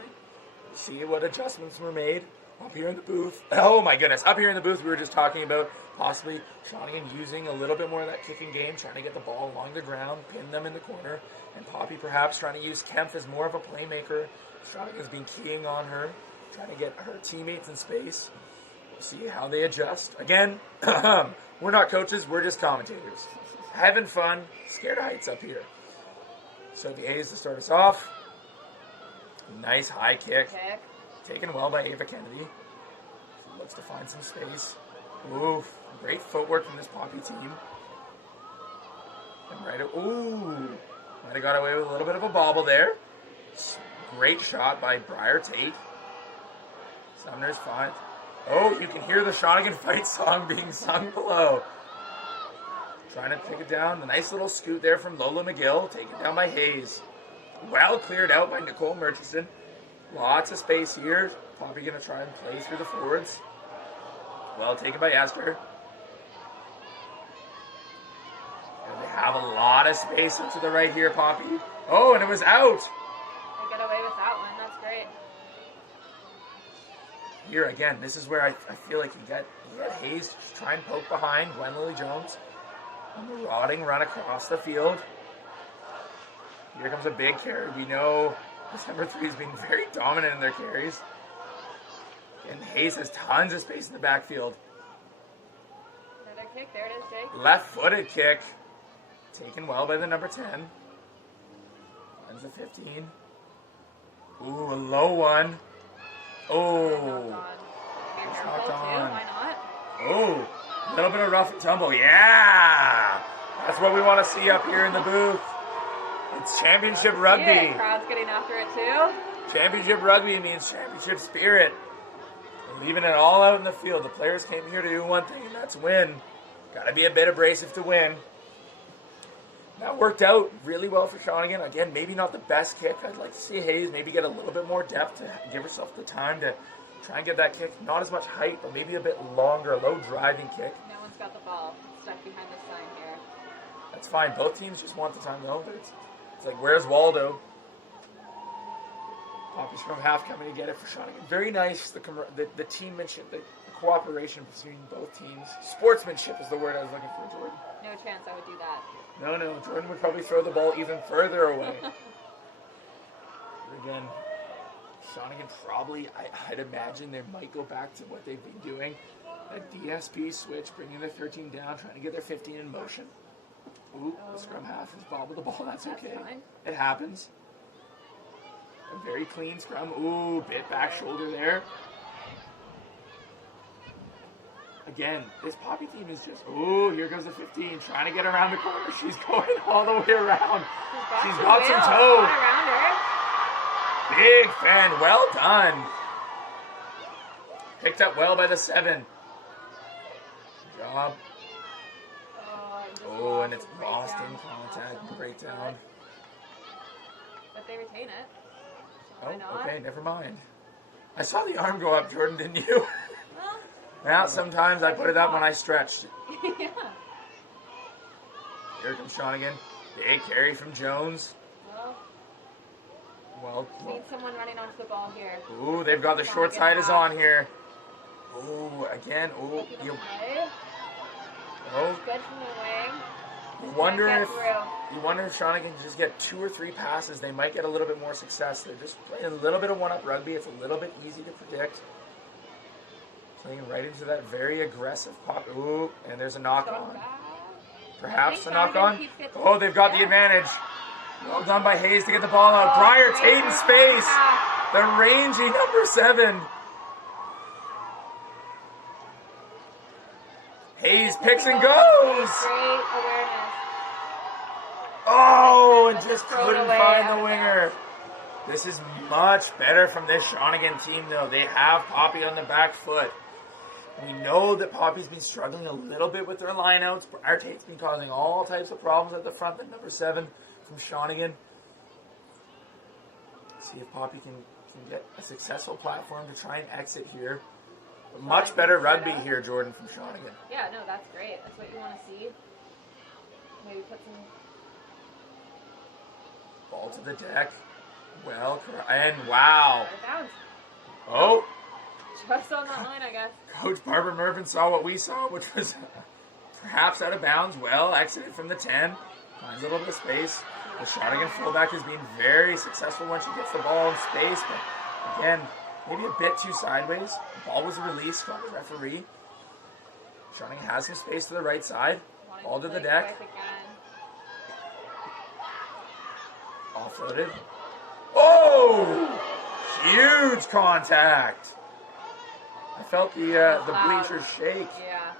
See what adjustments were made up here in the booth. Oh my goodness, up here in the booth we were just talking about possibly Shawnigan using a little bit more of that kicking game, trying to get the ball along the ground, pin them in the corner, and Poppy perhaps trying to use Kempf as more of a playmaker. Shawnigan's been keying on her, trying to get her teammates in space. We'll see how they adjust. Again, we're not coaches, we're just commentators. Having fun, scared of heights up here. Sophie Hayes to start us off. Nice high kick. Taken well by Ava Kennedy. She looks to find some space. Oof. Great footwork from this Poppy team. And right, ooh. Might have got away with a little bit of a bobble there. Great shot by Briar Tate. Sumner's fine. Oh, you can hear the Shawnigan fight song being sung below. Trying to take it down. The nice little scoot there from Lola McGill. Taken down by Hayes. Well cleared out by Nicole Murchison. Lots of space here. Poppy going to try and play through the forwards. Well taken by Esther. And they have a lot of space to the right here, Poppy. Oh, and it was out. They get away with that one. That's great. Here again, this is where I feel like you get Hayes to try and poke behind Gwen Lily Jones. A marauding run across the field. Here comes a big carry. We know this number 3 has been very dominant in their carries. And Hayes has tons of space in the backfield. Another kick. There it is, Jake. Left-footed kick. Taken well by the number 10. Finds the 15. Ooh, a low one. Oh. It's knocked on. Why not? Oh, a little bit of rough and tumble. Yeah! That's what we want to see up here in the booth. It's championship rugby. Yeah, crowd's getting after it too. Championship rugby means championship spirit. And leaving it all out in the field. The players came here to do one thing, and that's win. Got to be a bit abrasive to win. That worked out really well for Shawnigan. Again, maybe not the best kick. I'd like to see Hayes maybe get a little bit more depth to give herself the time to try and get that kick. Not as much height, but maybe a bit longer, low driving kick. No one's got the ball. Stuck behind this sign here. That's fine. Both teams just want the time though. It's like, where's Waldo? Poppy's from half coming to get it for Shawnigan. Very nice. The teammanship, the cooperation between both teams. Sportsmanship is the word I was looking for, Jordan. No chance I would do that. No. Jordan would probably throw the ball even further away. Again, Shawnigan probably, I'd imagine they might go back to what they've been doing. A DSP switch, bringing their 13 down, trying to get their 15 in motion. Ooh, the scrum half has bobbled the ball. That's okay. Fine. It happens. A very clean scrum. Ooh, bit back shoulder there. Again, this Poppy team is just, ooh, here goes the 15, trying to get around the corner. She's going all the way around. She's got some toe. Big fan, well done. Picked up well by the 7. Good job. Oh, and it's lost in contact, breakdown. But they retain it. So oh, okay, never mind. I saw the arm go up, Jordan, didn't you? Well, sometimes I put it up when I stretched. Yeah. Here comes Shawnigan. Big carry from Jones. Well, need someone running onto the ball here. Ooh, they've got the short side is on here. Ooh, again. Ooh, you. Oh. Good from the wing. You wonder if Shawnigan can just get 2 or 3 passes, they might get a little bit more success. They're just playing a little bit of one-up rugby. It's a little bit easy to predict. Playing right into that very aggressive pop. Ooh, and there's a knock-on. Perhaps a knock-on. Oh, they've got the advantage. Well done by Hayes to get the ball out. Briar Tate in space. The rangy number 7. Hayes picks and goes. Great awareness. Oh, and just couldn't find the winger. This is much better from this Shawnigan team, though. They have Poppy on the back foot. We know that Poppy's been struggling a little bit with their lineouts. Briar Tate's been causing all types of problems at the front. The number 7 from Shawnigan. See if Poppy can get a successful platform to try and exit here. Much better rugby here, Jordan, from Shawnigan. Yeah, no, that's great. That's what you want to see. Maybe put some... Ball to the deck. Well, and wow. Out of bounds. Oh. Just on that line, I guess. Coach Barbara Mervyn saw what we saw, which was perhaps out of bounds. Well, exited from the 10. Finds a little bit of space. The Shawnigan fullback has been very successful when she gets the ball in space, but again, maybe a bit too sideways. The ball was released from the referee. Shawnigan has some space to the right side. Ball to the deck. Offloaded. Oh! Huge contact. I felt the bleachers shake. Yeah.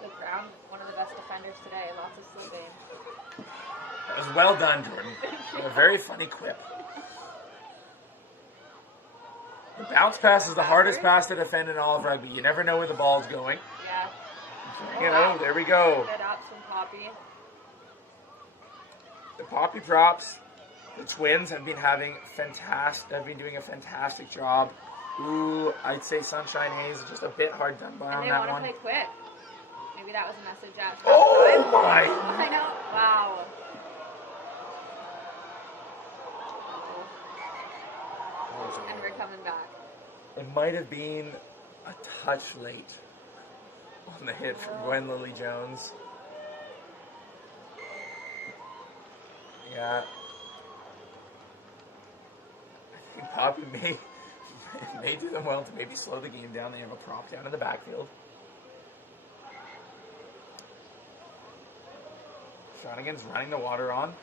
The Brown, one of the best defenders today. Lots of slipping. That was well done, Jordan. A very funny quip. The bounce pass is the hardest pass to defend in all of rugby. You never know where the ball's going. Yeah. There we go. Good ups from Poppy. The Poppy props. The Twins have been doing a fantastic job. Ooh, I'd say Sunshine Hayes is just a bit hard done by on that one. And they want to play quick. Maybe that was a message at Oh my! I know. Wow. And we're coming back. It might have been a touch late on the hit from Gwen Lily Jones. Yeah. I think Poppy may do them well to maybe slow the game down. They have a prop down in the backfield. Shawnigan's running the water on.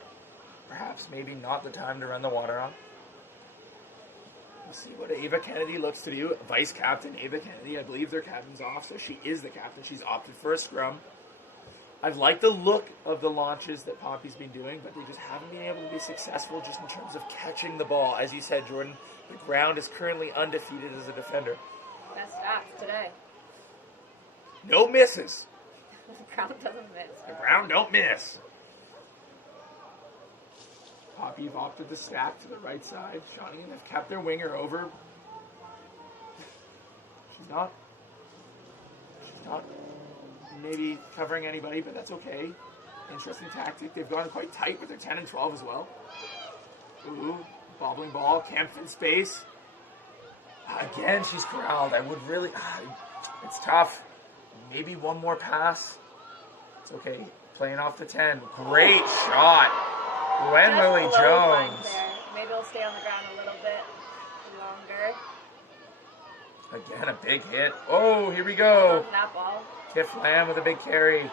Perhaps maybe not the time to run the water on. We'll see what Ava Kennedy looks to do. Vice captain Ava Kennedy, I believe their captain's off, so she is the captain. She's opted for a scrum. I've liked the look of the launches that Poppy's been doing, but they just haven't been able to be successful just in terms of catching the ball. As you said, Jordan, the ground is currently undefeated as a defender. Best stats today. No misses. The ground doesn't miss. The ground don't miss. Poppy have opted the stack to the right side. Shawnigan have kept their winger over. She's not maybe covering anybody, but that's okay. Interesting tactic. They've gone quite tight with their 10 and 12 as well. Ooh, bobbling ball. Kempf in space. Again, she's corralled. I would really... it's tough. Maybe one more pass. It's okay. Playing off the 10. Great shot. Gwen Lily Jones. Maybe it'll stay on the ground a little bit longer. Again, a big hit. Oh, here we go. That ball. Tiff Lamb with a big carry.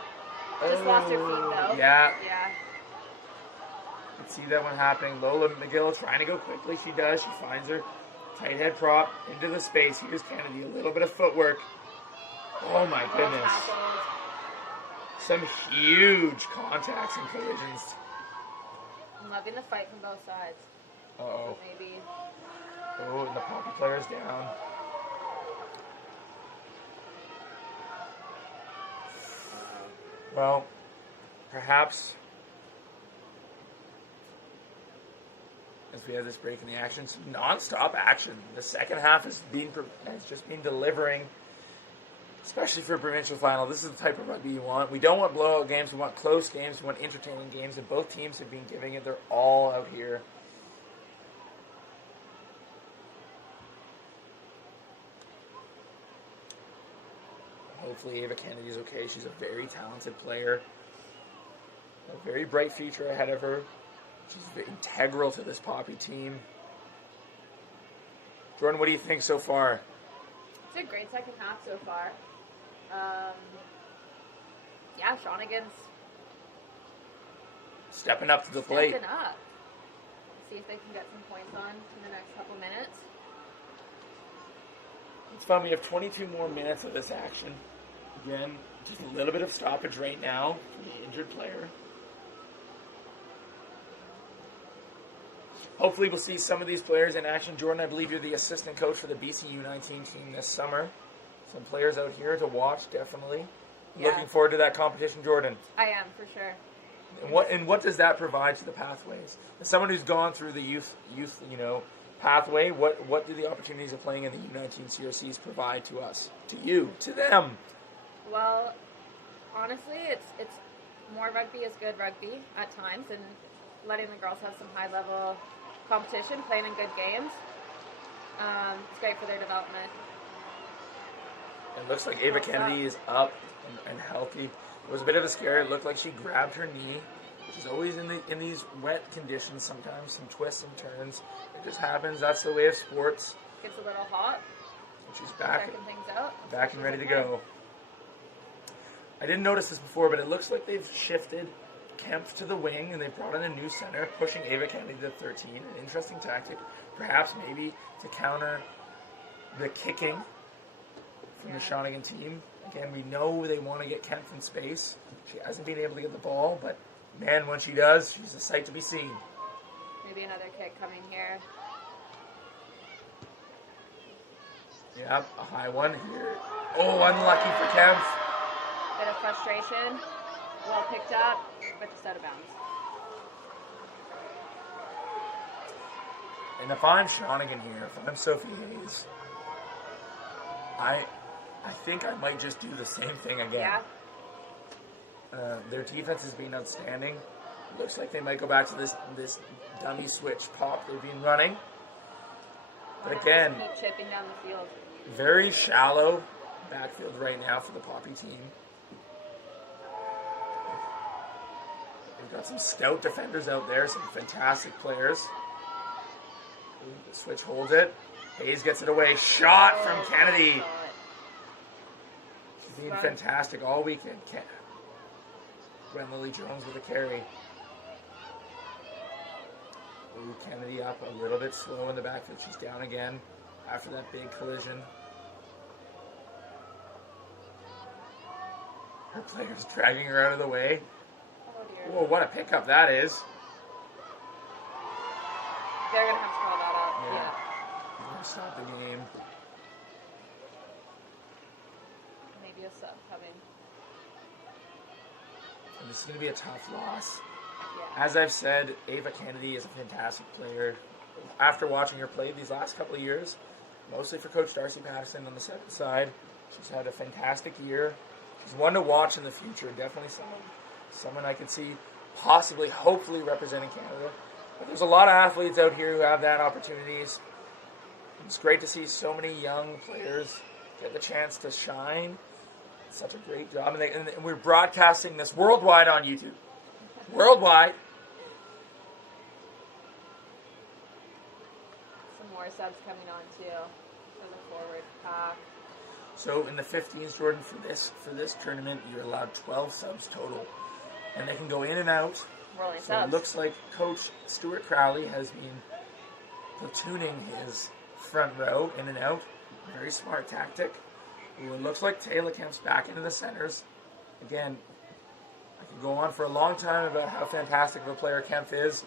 Just lost her feet, though. Yeah. Yeah. You can see that one happening. Lola McGill trying to go quickly. She does. She finds her tight head prop into the space. Here's Kennedy. A little bit of footwork. Oh, my goodness. Some huge contacts and collisions. I'm loving the fight from both sides. Uh-oh. Maybe. Oh, and the Poppy player's down. Well, perhaps as we have this break in the action, some non-stop action. The second half has just been delivering, especially for a provincial final. This is the type of rugby you want. We don't want blowout games. We want close games. We want entertaining games, and both teams have been giving it their all out here. Hopefully Ava Kennedy's okay. She's a very talented player. A very bright future ahead of her. She's integral to this Poppy team. Jordan, what do you think so far? It's a great second half so far. Yeah, Shawnigan's stepping up to the plate. Stepping up. See if they can get some points on in the next couple minutes. It's fun. We have 22 more minutes of this action. Again, just a little bit of stoppage right now for the injured player. Hopefully we'll see some of these players in action. Jordan, I believe you're the assistant coach for the BCU 19 team this summer. Some players out here to watch, definitely. Yeah. Looking forward to that competition, Jordan. I am, for sure. And what does that provide to the pathways? As someone who's gone through the youth, pathway, what do the opportunities of playing in the U19 CRCs provide to us, to you, to them? Well, honestly, it's more rugby is good rugby at times, and letting the girls have some high-level competition, playing in good games. It's great for their development. It looks like Ava Kennedy is up and healthy. It was a bit of a scare. It looked like she grabbed her knee. She's always in these wet conditions sometimes, some twists and turns. It just happens. That's the way of sports. Gets a little hot. And she's back, Checking things out. back and ready to go. I didn't notice this before, but it looks like they've shifted Kempf to the wing, and they've brought in a new center, pushing Ava Kennedy to 13. An interesting tactic, perhaps maybe to counter the kicking from the Shawnigan team. Again, we know they want to get Kempf in space. She hasn't been able to get the ball, but man, when she does, she's a sight to be seen. Maybe another kick coming here. Yep, a high one here. Oh, unlucky for Kempf. Bit of frustration. Well picked up, but just out of bounds. And if I'm Shawnigan here, if I'm Sophie Hayes, I think I might just do the same thing again. Yeah. Their defense has been outstanding. Looks like they might go back to this dummy switch pop they've been running. But again, Keep chipping down the field. very shallow backfield right now for the Poppy team. We've got some stout defenders out there, some fantastic players. The switch holds it. Hayes gets it away. Shot from Kennedy. She's been fantastic all weekend. Gwen Lily Jones with a carry. Ooh, Kennedy up a little bit slow in the backfield. She's down again after that big collision. Her player's dragging her out of the way. Oh dear. Whoa, what a pickup that is. They're going to have to call that up. Yeah. Yeah. We're going to stop the game. Maybe a sub coming. And this is going to be a tough loss. Yeah. As I've said, Ava Kennedy is a fantastic player. After watching her play these last couple of years, mostly for Coach Darcy Patterson on the second side, she's had a fantastic year. She's one to watch in the future. Definitely someone I could see possibly, hopefully representing Canada. But there's a lot of athletes out here who have that opportunities. It's great to see so many young players get the chance to shine. It's such a great job. And we're broadcasting this worldwide on YouTube. Worldwide. Some more subs coming on too for the forward pack. So in the 15s, Jordan, for this tournament, you're allowed 12 subs total. And they can go in and out. Rolling So subs. it looks like Coach Stuart Crowley has been platooning his front row in and out. Very smart tactic. Ooh, it looks like Taylor Kemp's back into the centers. Again, I could go on for a long time about how fantastic of a player Kemp is.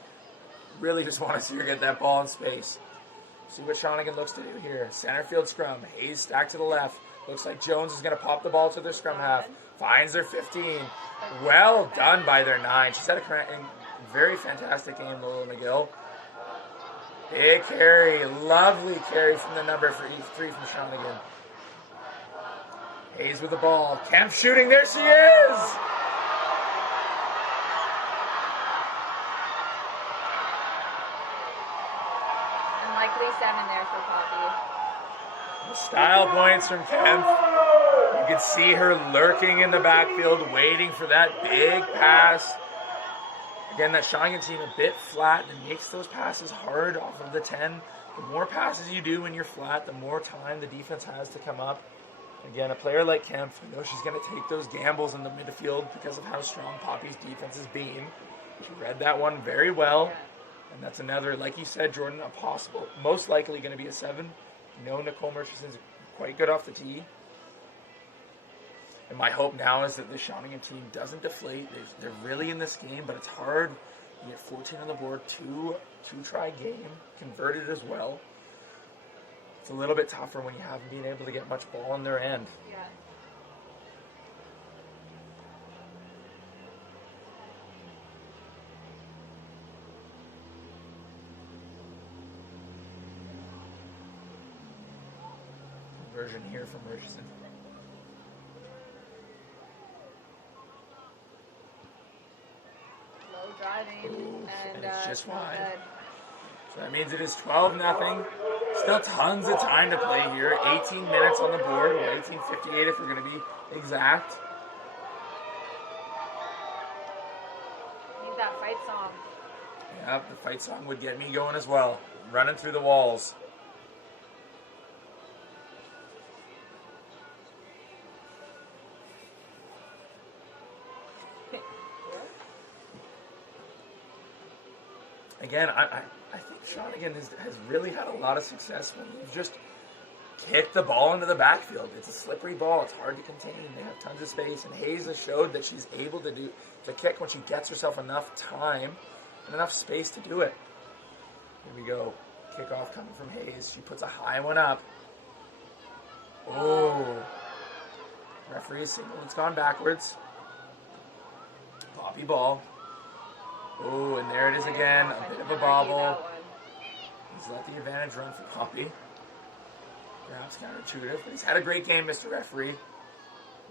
Really just want to see her get that ball in space. See what Shawnigan looks to do here. Center field scrum. Hayes stacked to the left. Looks like Jones is going to pop the ball to their scrum half. Finds their 15. Well done by their 9. She's had a very fantastic game, Lola McGill. Big carry. Lovely carry from the number 3 from Shawnigan. Hayes with the ball. Kemp shooting. There she is! Unlikely 7 there for Poppy. Style points from Kemp. You can see her lurking in the backfield, waiting for that big pass. Again, that Shawnigan team a bit flat and makes those passes hard off of the 10. The more passes you do when you're flat, the more time the defense has to come up. Again, a player like Kemp, you know she's going to take those gambles in the midfield because of how strong Poppy's defense has been. She read that one very well. And that's another, like you said, Jordan, a possible, most likely going to be a 7. You know Nicole Murchison's quite good off the tee. And my hope now is that the Shawnigan team doesn't deflate. They're really in this game, but it's hard. You get 14 on the board, two-try game, converted as well. It's a little bit tougher when you haven't been able to get much ball on their end. Yeah. conversion here from Murchison. Low driving, and it's just not wide. good. So that means it is 12-0. Still tons of time to play here. 18 minutes on the board, or 18:58 if we're going to be exact. Need that fight song. Yep, the fight song would get me going as well. Running through the walls. Again, I think Shawnigan has really had a lot of success when you've just kicked the ball into the backfield. It's a slippery ball. It's hard to contain. They have tons of space. And Hayes has showed that she's able to kick when she gets herself enough time and enough space to do it. Here we go. Kickoff coming from Hayes. She puts a high one up. Oh. Referee signal. It's gone backwards. Poppy ball. Oh, and there it is again. A bit of a bobble. He's let the advantage run for Poppy. Perhaps counterintuitive, but he's had a great game, Mr. Referee.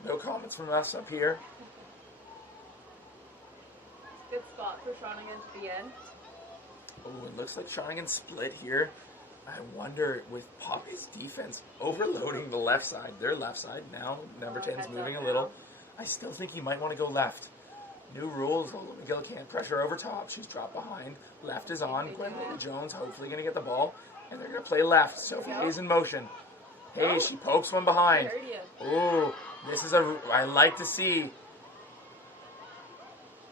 No comments from us up here. Good spot for Shawnigan to be in. Oh, it looks like Shawnigan split here. I wonder, with Poppy's defense overloading the left side, their left side now, number 10's moving a little. I still think he might want to go left. New rules, McGill can't pressure over top. She's dropped behind. Left is on. Gwendolyn Jones hopefully going to get the ball. And they're going to play left. Sophie Hayes in motion. Hayes, she pokes one behind. Ooh, this is I like to see.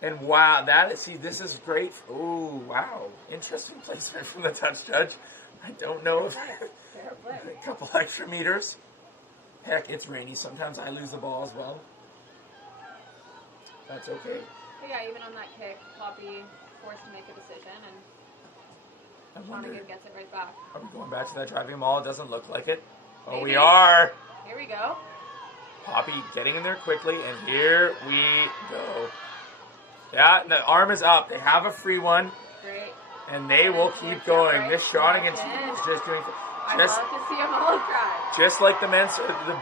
And wow, this is great. Ooh, wow. Interesting placement from the touch judge. I don't know if a couple extra meters. Heck, it's rainy. Sometimes I lose the ball as well. That's okay. But yeah, even on that kick, Poppy forced to make a decision, and Shawnigan gets it right back. Are we going back to that driving ball? It doesn't look like it. Oh, Maybe. we are. Here we go. Poppy getting in there quickly, and here we go. Yeah, the arm is up. They have a free one. Great. And they will keep going. This Shawnigan team is just doing... I'd love to see them all try. Just like the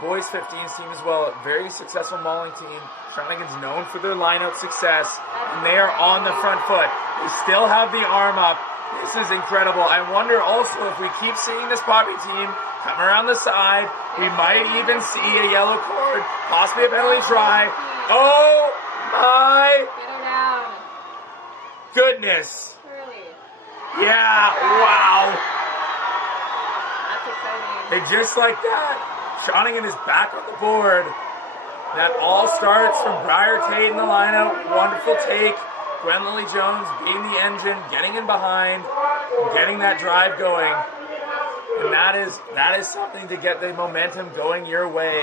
boys 15s team as well, a very successful mauling team. Shawnigan's known for their line-out success, and they are on the front foot. They still have the arm up. This is incredible. I wonder also if we keep seeing this Poppy team come around the side, we might even see a yellow cord, possibly a penalty try. Oh my Get her down. goodness. Early. Yeah, wow. That's exciting. And just like that, Shawnigan is back on the board. That all starts from Briar Tate in the lineup. Wonderful take. Gwen Lily Jones being the engine, getting in behind, getting that drive going. And that is something to get the momentum going your way.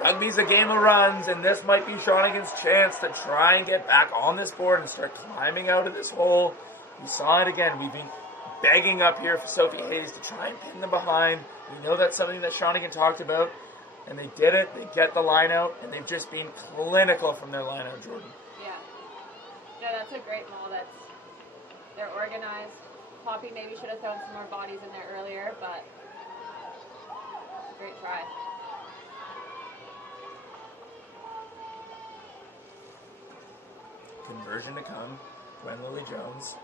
Rugby's a game of runs, and this might be Shawnigan's chance to try and get back on this board and start climbing out of this hole. We saw it again. We've been begging up here for Sophie Hayes to try and pin them behind. We know that's something that Shawnigan talked about, and they did it. They get the line out, and they've just been clinical from their line out, Jordan. Yeah, that's a great maul. They're organized. Poppy maybe should have thrown some more bodies in there earlier, but great try. Conversion to come. Gwen Lily Jones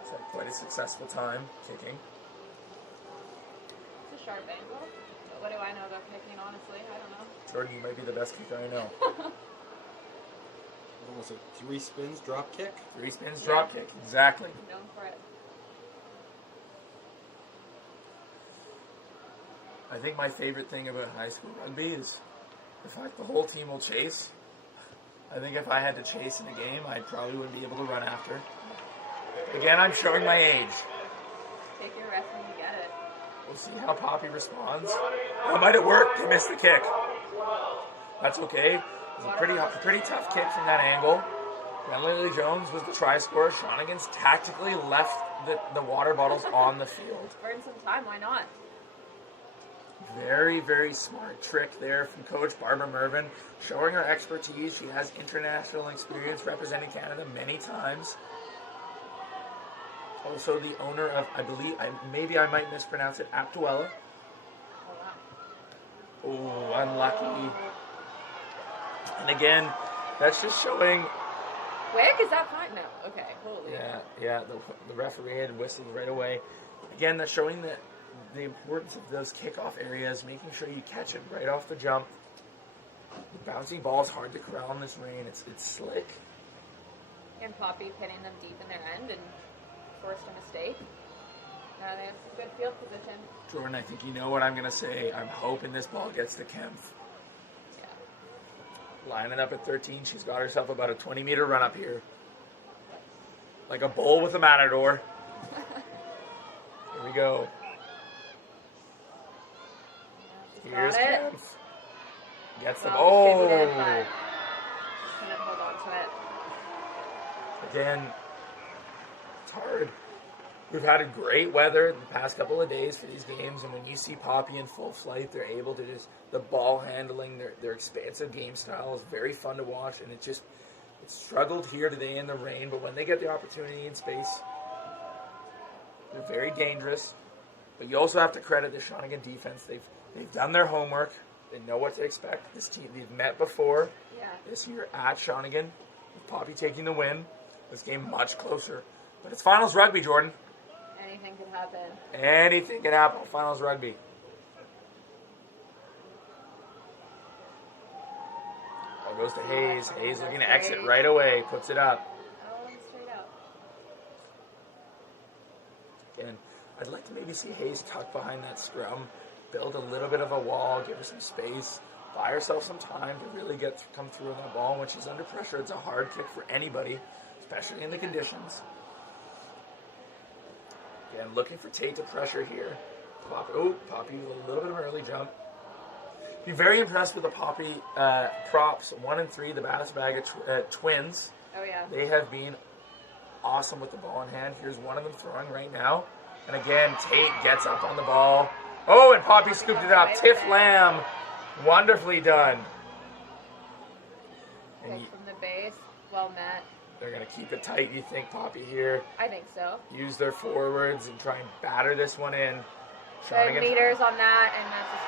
has had quite a successful time kicking. It's a sharp angle. But what do I know about kicking, honestly? I don't know. Jordan, you might be the best kicker I know. What was it? 3 spins, drop kick? 3 spins, drop kick. Exactly. Known for it. I think my favorite thing about high school rugby is the fact the whole team will chase. I think if I had to chase in a game, I probably wouldn't be able to run after. Again, I'm showing my age. Take your rest when you get it. We'll see how Poppy responds. That might have worked. They missed the kick. That's okay. It was a pretty tough kick from that angle. Then Lily Jones was the try scorer. Shawnigan's tactically left the water bottles on the field. Burn some time, why not? Very, very smart trick there from Coach Barbara Mervin, showing her expertise. She has international experience representing Canada many times. Also the owner of, I believe, maybe I might mispronounce it, Aptuella. Oh, wow. Oh, unlucky. And again, that's just showing. Quick? Is that fine? No. Okay. Holy. Yeah. The referee had whistled right away. Again, that's showing that the importance of those kickoff areas, making sure you catch it right off the jump. The bouncing ball is hard to corral in this rain. It's slick. And Poppy pitting them deep in their end and forced a mistake. Now they have good field position. Jordan, I think you know what I'm going to say. I'm hoping this ball gets to Kempf. Yeah. Lining up at 13. She's got herself about a 20-meter run up here. Like a bull with a matador. Here we go. Here's Kempf. Gets the ball. Couldn't hold on to it. Again, it's hard. We've had a great weather the past couple of days for these games, and when you see Poppy in full flight, they're able to just, the ball handling, their expansive game style is very fun to watch, and it's struggled here today in the rain, but when they get the opportunity in space, they're very dangerous. But you also have to credit the Shawnigan defense. They've done their homework. They know what to expect. This team, they've met before. Yeah. This year at Shawnigan, with Poppy taking the win. This game much closer. But it's finals rugby, Jordan. Anything could happen. Anything can happen. Finals rugby. Ball goes to Hayes. Hayes looking to exit right away. Puts it up. Oh, straight out. Again, I'd like to maybe see Hayes tuck behind that scrum. Build a little bit of a wall. Give her some space. Buy herself some time to really come through on that ball. When she's under pressure, it's a hard kick for anybody, especially in the conditions. Again, looking for Tate to pressure here. Poppy with a little bit of an early jump. Be very impressed with the Poppy props. 1 and 3, the Bass Bag twins. Oh, yeah. They have been awesome with the ball in hand. Here's one of them throwing right now. And again, Tate gets up on the ball. Oh, and Poppy scooped it up. Tiff Lamb. Wonderfully done. From the base. Well met. They're going to keep it tight, you think, Poppy here. I think so. Use their forwards and try and batter this one in. 10 meters on that, and that's a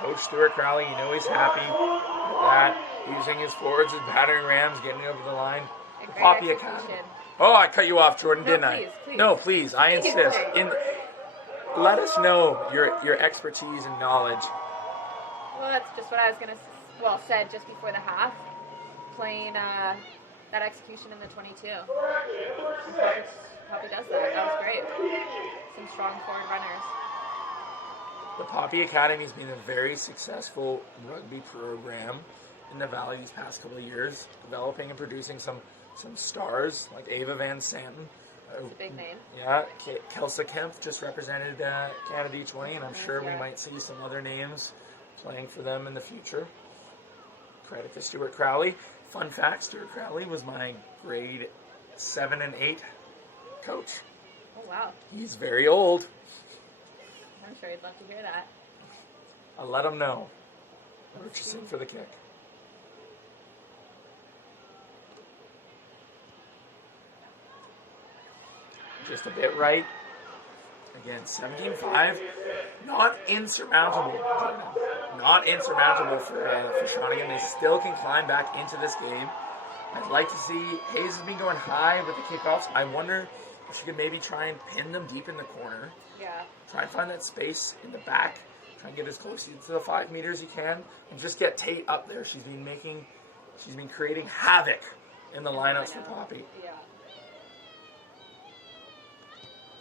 score. Coach Stuart Crowley, you know he's happy with that. Using his forwards as battering rams, getting over the line. The Poppy Academy. Oh, I cut you off, Jordan, didn't I? Please. No, please. I insist. Let us know your expertise and knowledge. Well, that's just what I was going to said just before the half. Playing that execution in the 22. Poppy does that. That was great. Some strong forward runners. The Poppy Academy has been a very successful rugby program in the Valley these past couple of years, developing and producing some stars like Ava Van Santen. That's a big name. Yeah, Kelsa Kempf just represented Canada D20, and I'm sure we might see some other names playing for them in the future. Credit to Stuart Crowley. Fun fact, Stuart Crowley was my grade 7 and 8 coach. Oh, wow. He's very old. I'm sure he'd love to hear that. I'll let him know. Purchasing for the kick. Just a bit right. Again, 17-5. Not insurmountable. Not insurmountable for Shawnigan. They still can climb back into this game. I'd like to see Hayes has been going high with the kickoffs. I wonder if she could maybe try and pin them deep in the corner. Yeah. Try and find that space in the back. Try and get as close to the 5 meters you can, and just get Tate up there. She's been creating havoc in the lineups for Poppy. Yeah.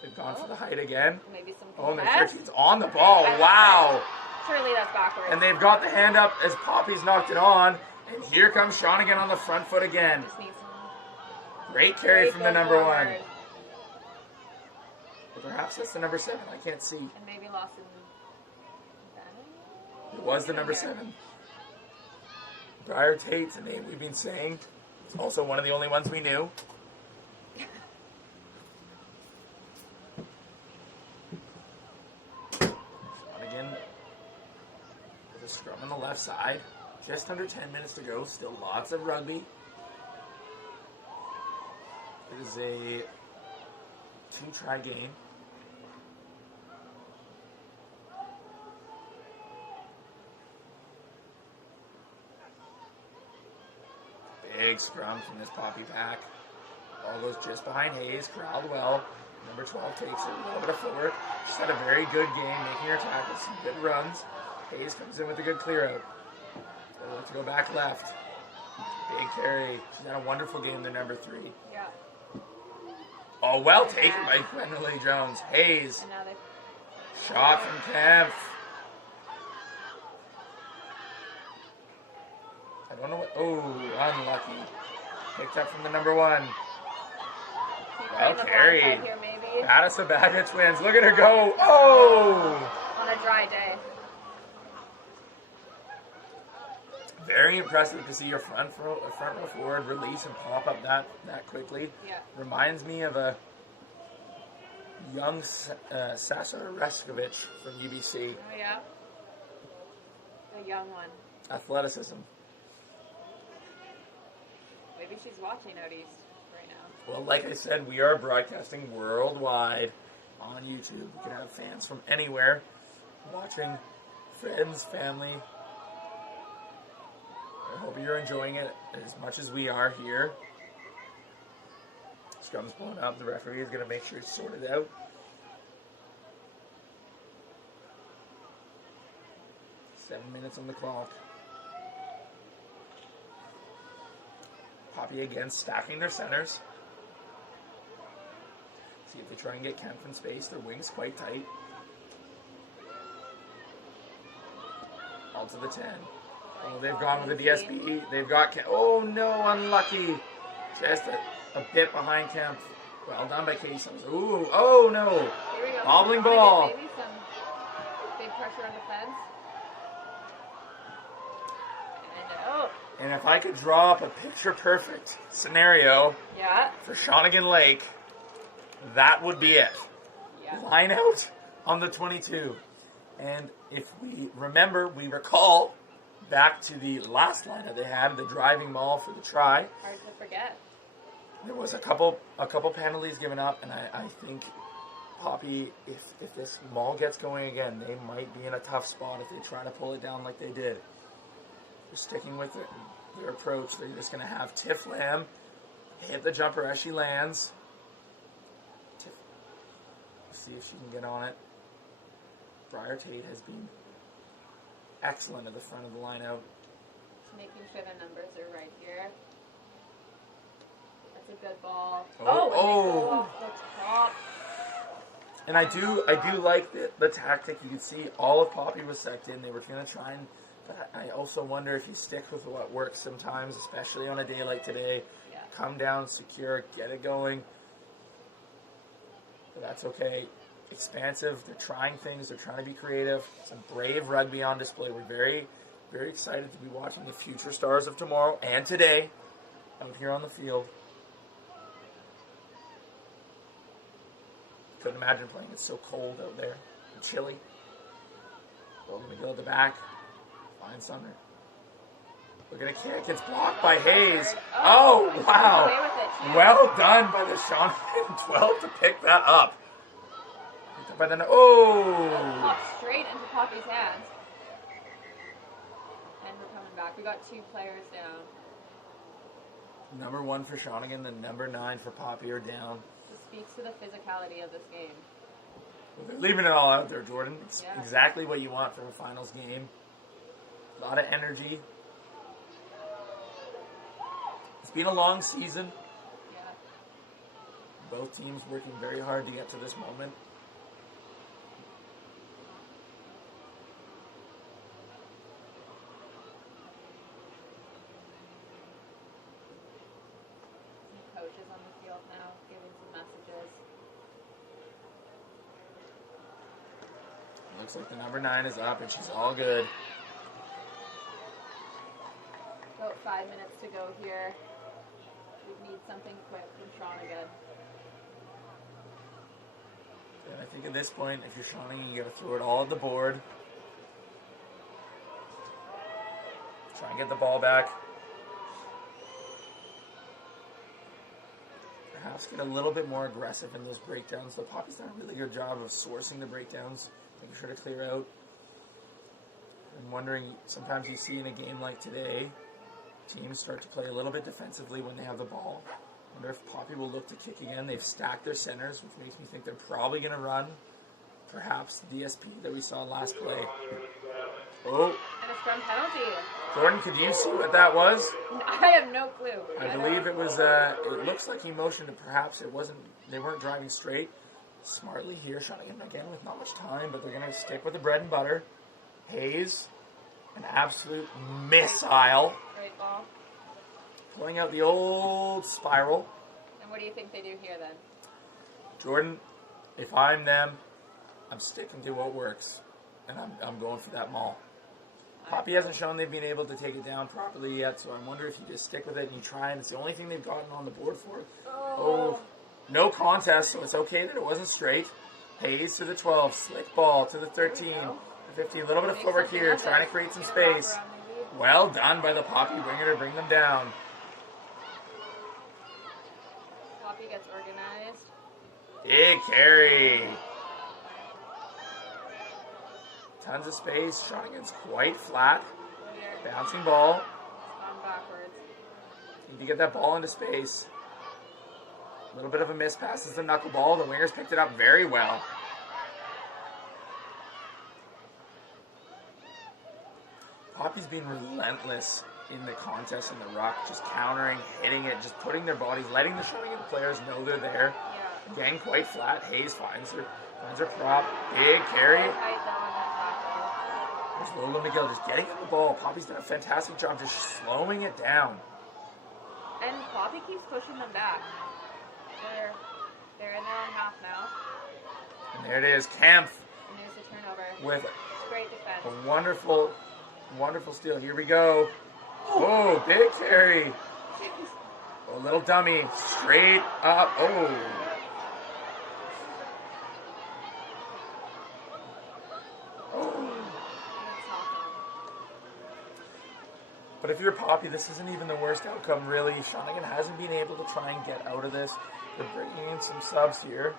They've gone for the height again. Maybe some and their 13's on the ball. Wow. Surely that's backwards. And they've got the hand up as Poppy's knocked it on. And here comes Shawnigan on the front foot again. Just need some Great carry from the number forward. 1. Or perhaps that's the number 7. I can't see. And maybe lost in It was the number 7. Briar Tate's a name we've been saying. It's also one of the only ones we knew. Shawnigan with a scrum on the left side. Just under 10 minutes to go. Still lots of rugby. It is a 2-try game. big scrum from this Poppy pack. Ball goes just behind Hayes, corralled well. Number 12 takes it, a little bit of footwork. She's had a very good game, making her tackles, some good runs. Hayes comes in with a good clear out. They'll look to go back left. Big carry. She's had a wonderful game, the number 3. Yeah. Oh, well taken by Gwendolyn Jones. Hayes. And now they Shot from Kempf. I don't know what. Oh, unlucky. Picked up from the number 1. Well carried. Here, maybe. Addis-Abadja twins. Look at her go. Oh! On a dry day. Very impressive to see your front row forward release and pop up that quickly. Yeah. Reminds me of a young Sasa Reskovic from UBC. Oh, yeah. A young one. Athleticism. Maybe she's watching out east right now. Well, like I said, we are broadcasting worldwide on YouTube. We can have fans from anywhere watching, friends, family. I hope you're enjoying it as much as we are here. Scrum's blown up. The referee is going to make sure it's sorted out. Seven minutes on the clock. Poppy again stacking their centers. See if they try and get Kempf in space. Their wing's quite tight. All to the 10. Oh, they've gone with the DSB. They've got Kempf. Oh no, unlucky. Just a bit behind Kempf. Well done by Casey. Ooh, oh no. Here we go. Bobbling ball. Maybe some big pressure on the fence. And oh. And if I could draw up a picture-perfect scenario Yeah. for Shawnigan Lake, that would be it. Yeah. Line out on the 22. And if we remember, we recall back to the last line that they had, the driving maul for the try. Hard to forget. There was a couple penalties given up, and I think Poppy, if this maul gets going again, they might be in a tough spot if they try to pull it down like they did. They're sticking with their approach. They're just going to have Tiff Lamb hit the jumper as she lands. Tiff, see if she can get on it. Briar Tate has been excellent at the front of the line out. Making sure the numbers are right here. That's a good ball. Oh. And they go off the top. And I do like the tactic. You can see all of Poppy was sucked in. They were going to try and... But I also wonder if you stick with what works sometimes, especially on a day like today. Yeah. Come down, secure, get it going. But that's okay. Expansive. They're trying things. They're trying to be creative. Some brave rugby on display. We're very, very excited to be watching the future stars of tomorrow and today out here on the field. Couldn't imagine playing. It's so cold out there and chilly. Logan McGill at the back. Fine Sumner. We're going to kick. It's blocked by Hayes. Oh, wow. Well done by the Shawnigan 12 to pick that up. By the Popped straight into Poppy's hands. And we're coming back. We got 2 players down. Number 1 for Shawnigan, the number 9 for Poppy are down. This speaks to the physicality of this game. Well, they're leaving it all out there, Jordan. It's Yeah. exactly what you want from a finals game. A lot of energy. It's been a long season. Yeah. Both teams working very hard to get to this moment. Coaches on the field now giving some messages. Looks like the number 9 is up and she's all good. About 5 minutes to go here. We need something quick from Shawnigan. And I think at this point, if you're Shawnigan, you got to throw it all at the board. Try and get the ball back. Perhaps get a little bit more aggressive in those breakdowns. The Poppy's done a really good job of sourcing the breakdowns, making sure to clear out. I'm wondering, sometimes you see in a game like today, teams start to play a little bit defensively when they have the ball. Wonder if Poppy will look to kick again. They've stacked their centers, which makes me think they're probably going to run perhaps the DSP that we saw last play. Oh. And a scrum penalty. Jordan, could you see what that was? I have no clue. I believe it was, it looks like he motioned to perhaps they weren't driving straight. Smartly here, Shawnigan again with not much time, but they're going to stick with the bread and butter. Hayes, an absolute missile. Great ball. Pulling out the old spiral. And what do you think they do here then? Jordan, if I'm them, I'm sticking to what works. And I'm going for that maul. Poppy hasn't shown they've been able to take it down properly yet, so I wonder if you just stick with it and you try, and it's the only thing they've gotten on the board for it. Oh, no contest, so it's okay that it wasn't straight. Hayes to the 12, slick ball to the 13, the 15, a little bit of footwork here, trying to create some space. Well done by the Poppy winger to bring them down. Poppy gets organized. Big carry. Tons of space. Shawnigan's quite flat. Bouncing ball. It's gone backwards. Need to get that ball into space. A little bit of a miss passes the knuckleball. The wingers picked it up very well. Poppy's been relentless in the contest in the ruck, just countering, hitting it, just putting their bodies, letting the Shawnigan players know they're there. Yeah. Again, quite flat. Hayes finds her prop. Big carry. There's Lola McGill just getting on the ball. Poppy's done a fantastic job just slowing it down. And Poppy keeps pushing them back. They're in their own half now. And there it is, Kempf And there's the turnover. with Great defense. a wonderful, wonderful steal. Here we go. Oh, big carry. A little dummy, straight up. Oh. But if you're Poppy, this isn't even the worst outcome, really. Shawnigan hasn't been able to try and get out of this. They're bringing in some subs here.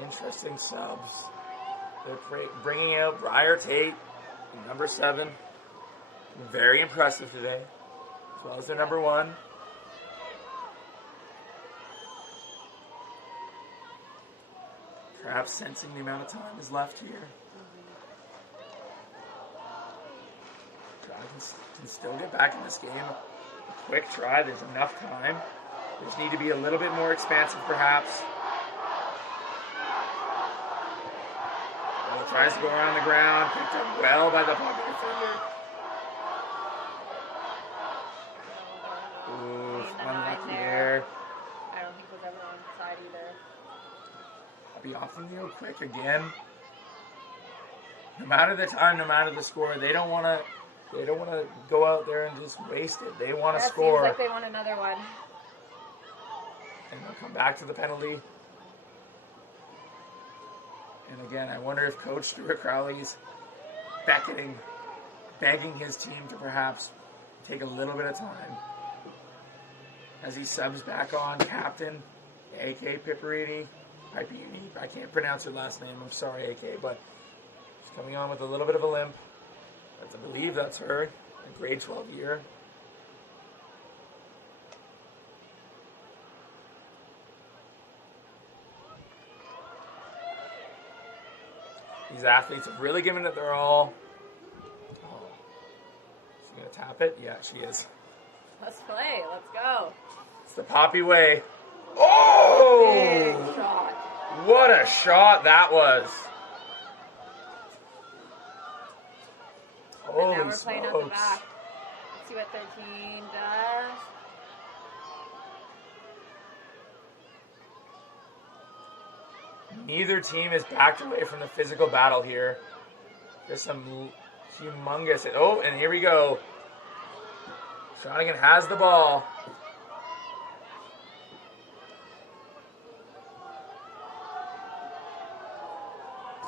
Interesting subs. They're bringing out Briar Tate, number 7. Very impressive today, as well as their number 1. Perhaps sensing the amount of time is left here. Can still get back in this game. A quick try, there's enough time. They just need to be a little bit more expansive, perhaps. Tries to go around the ground, picked up well by the Poppy defender. Ooh, unlucky there. I don't think it was ever on the side either. Poppy off the field quick again. No matter the time, no matter the score, they don't want to go out there and just waste it. They want to score. Seems like they want another one. And they'll come back to the penalty. And again, I wonder if Coach Stuart Crowley's begging his team to perhaps take a little bit of time. As he subs back on captain, A.K. Piperini. I can't pronounce her last name, I'm sorry, A.K., but she's coming on with a little bit of a limp. I believe that's her, a grade 12 year. These athletes have really given it their all. Oh. She's going to tap it? Yeah, she is. Let's play. Let's go. It's the Poppy way. Oh! Big shot. What a shot that was. And Holy now we're playing out the smokes. back. Let's see what 13 does. Neither team is backed away from the physical battle here. There's some humongous... Oh, and here we go. Shawnigan has the ball.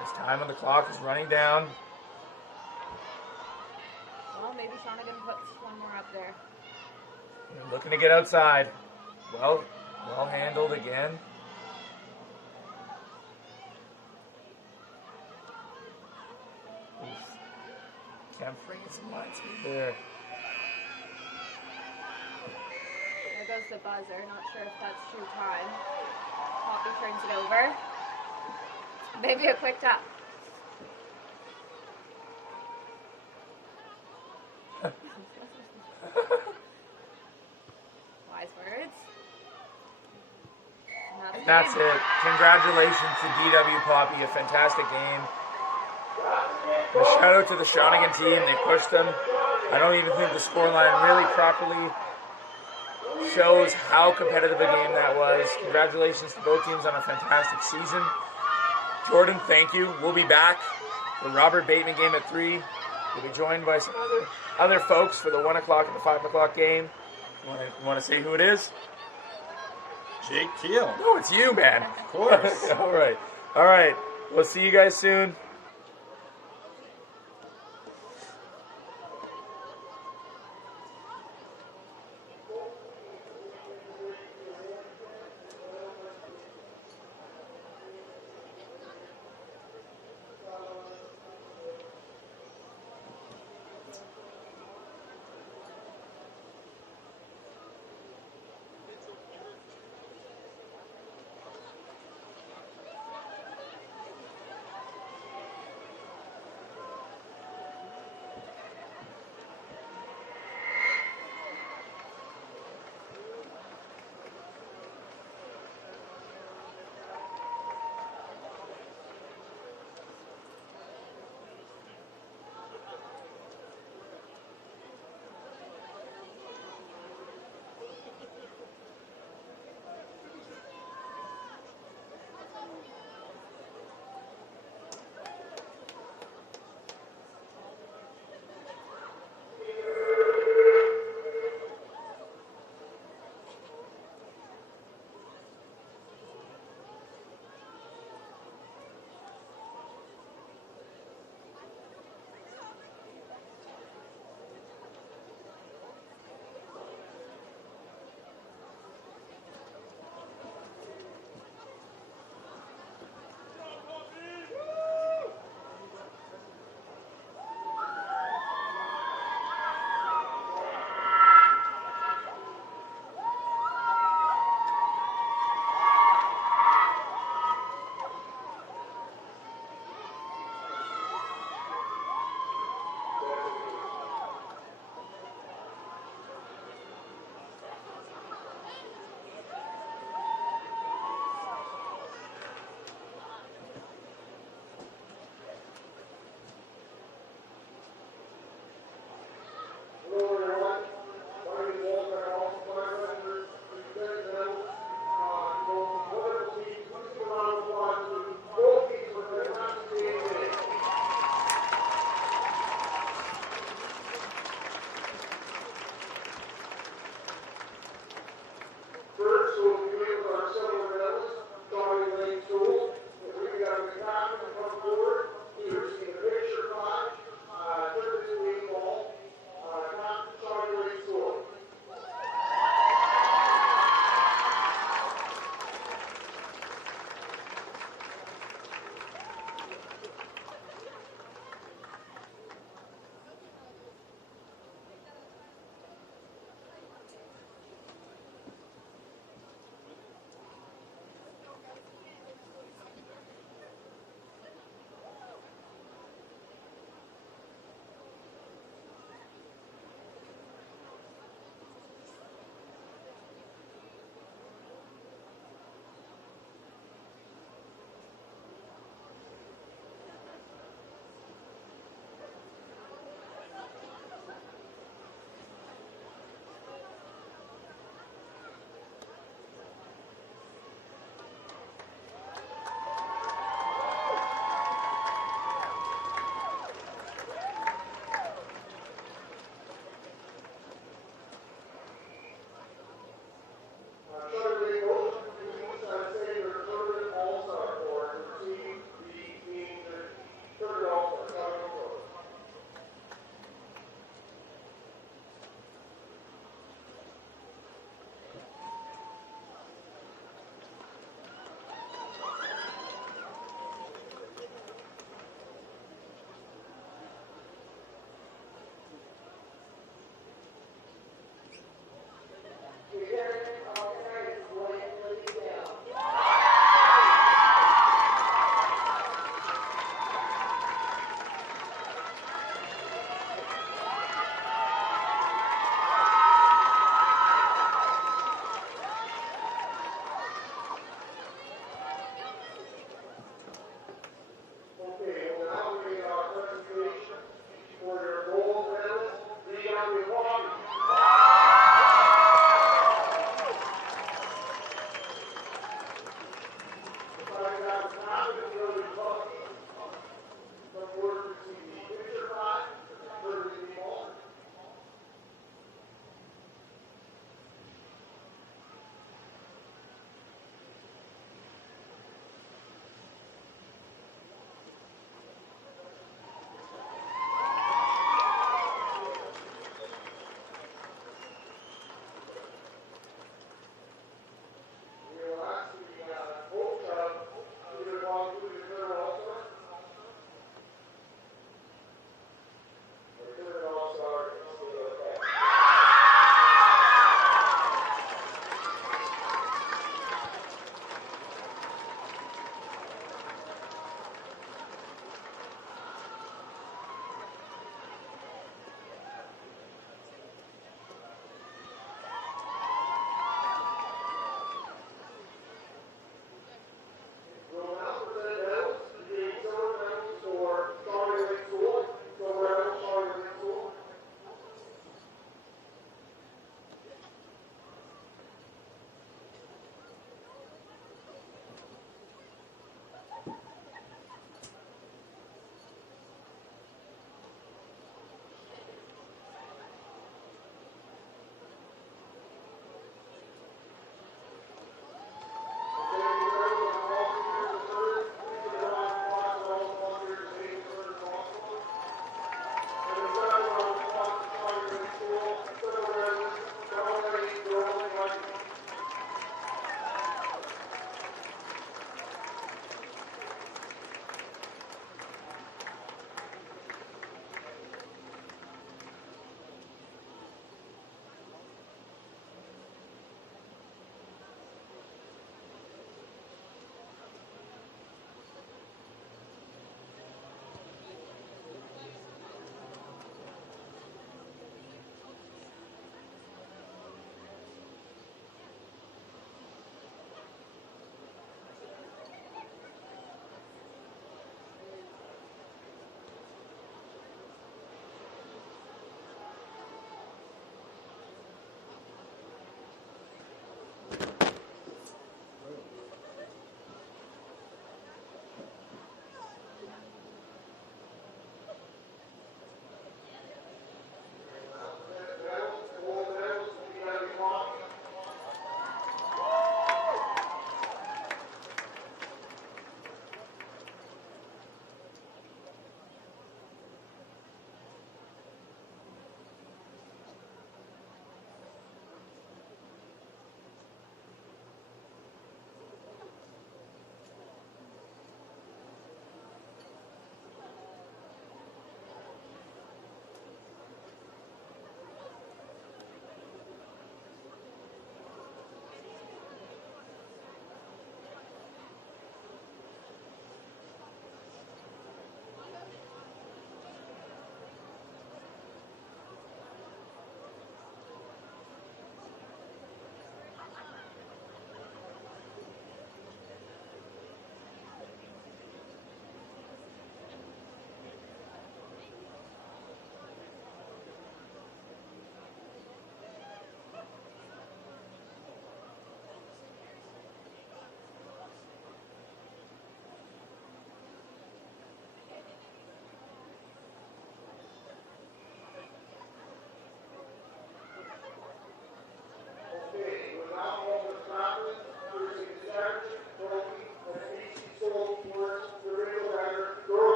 His time on the clock is running down. Well, maybe Shawnigan puts one more up there. They're looking to get outside. Well handled again. Referee some line speed there. There goes the buzzer. Not sure if that's true time. Poppy turns it over. Maybe a quick tap. Wise words. And that's it. Congratulations to DW Poppy. A fantastic game. A shout out to the Shawnigan team. They pushed them. I don't even think the scoreline really properly shows how competitive a game that was. Congratulations to both teams on a fantastic season. Jordan, thank you. We'll be back. The Robert Bateman game at 3. We'll be joined by some other folks for the 1 o'clock and the 5 o'clock game. You want to say who it is? Jake Teal. No, it's you, man. Of course. All right. We'll see you guys soon.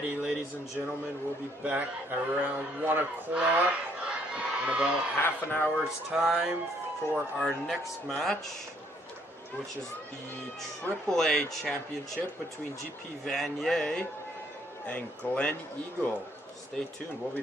Alrighty, ladies and gentlemen, we'll be back around 1 o'clock in about half an hour's time for our next match, which is the AAA Championship between GP Vanier and Glen Eagle. Stay tuned. We'll be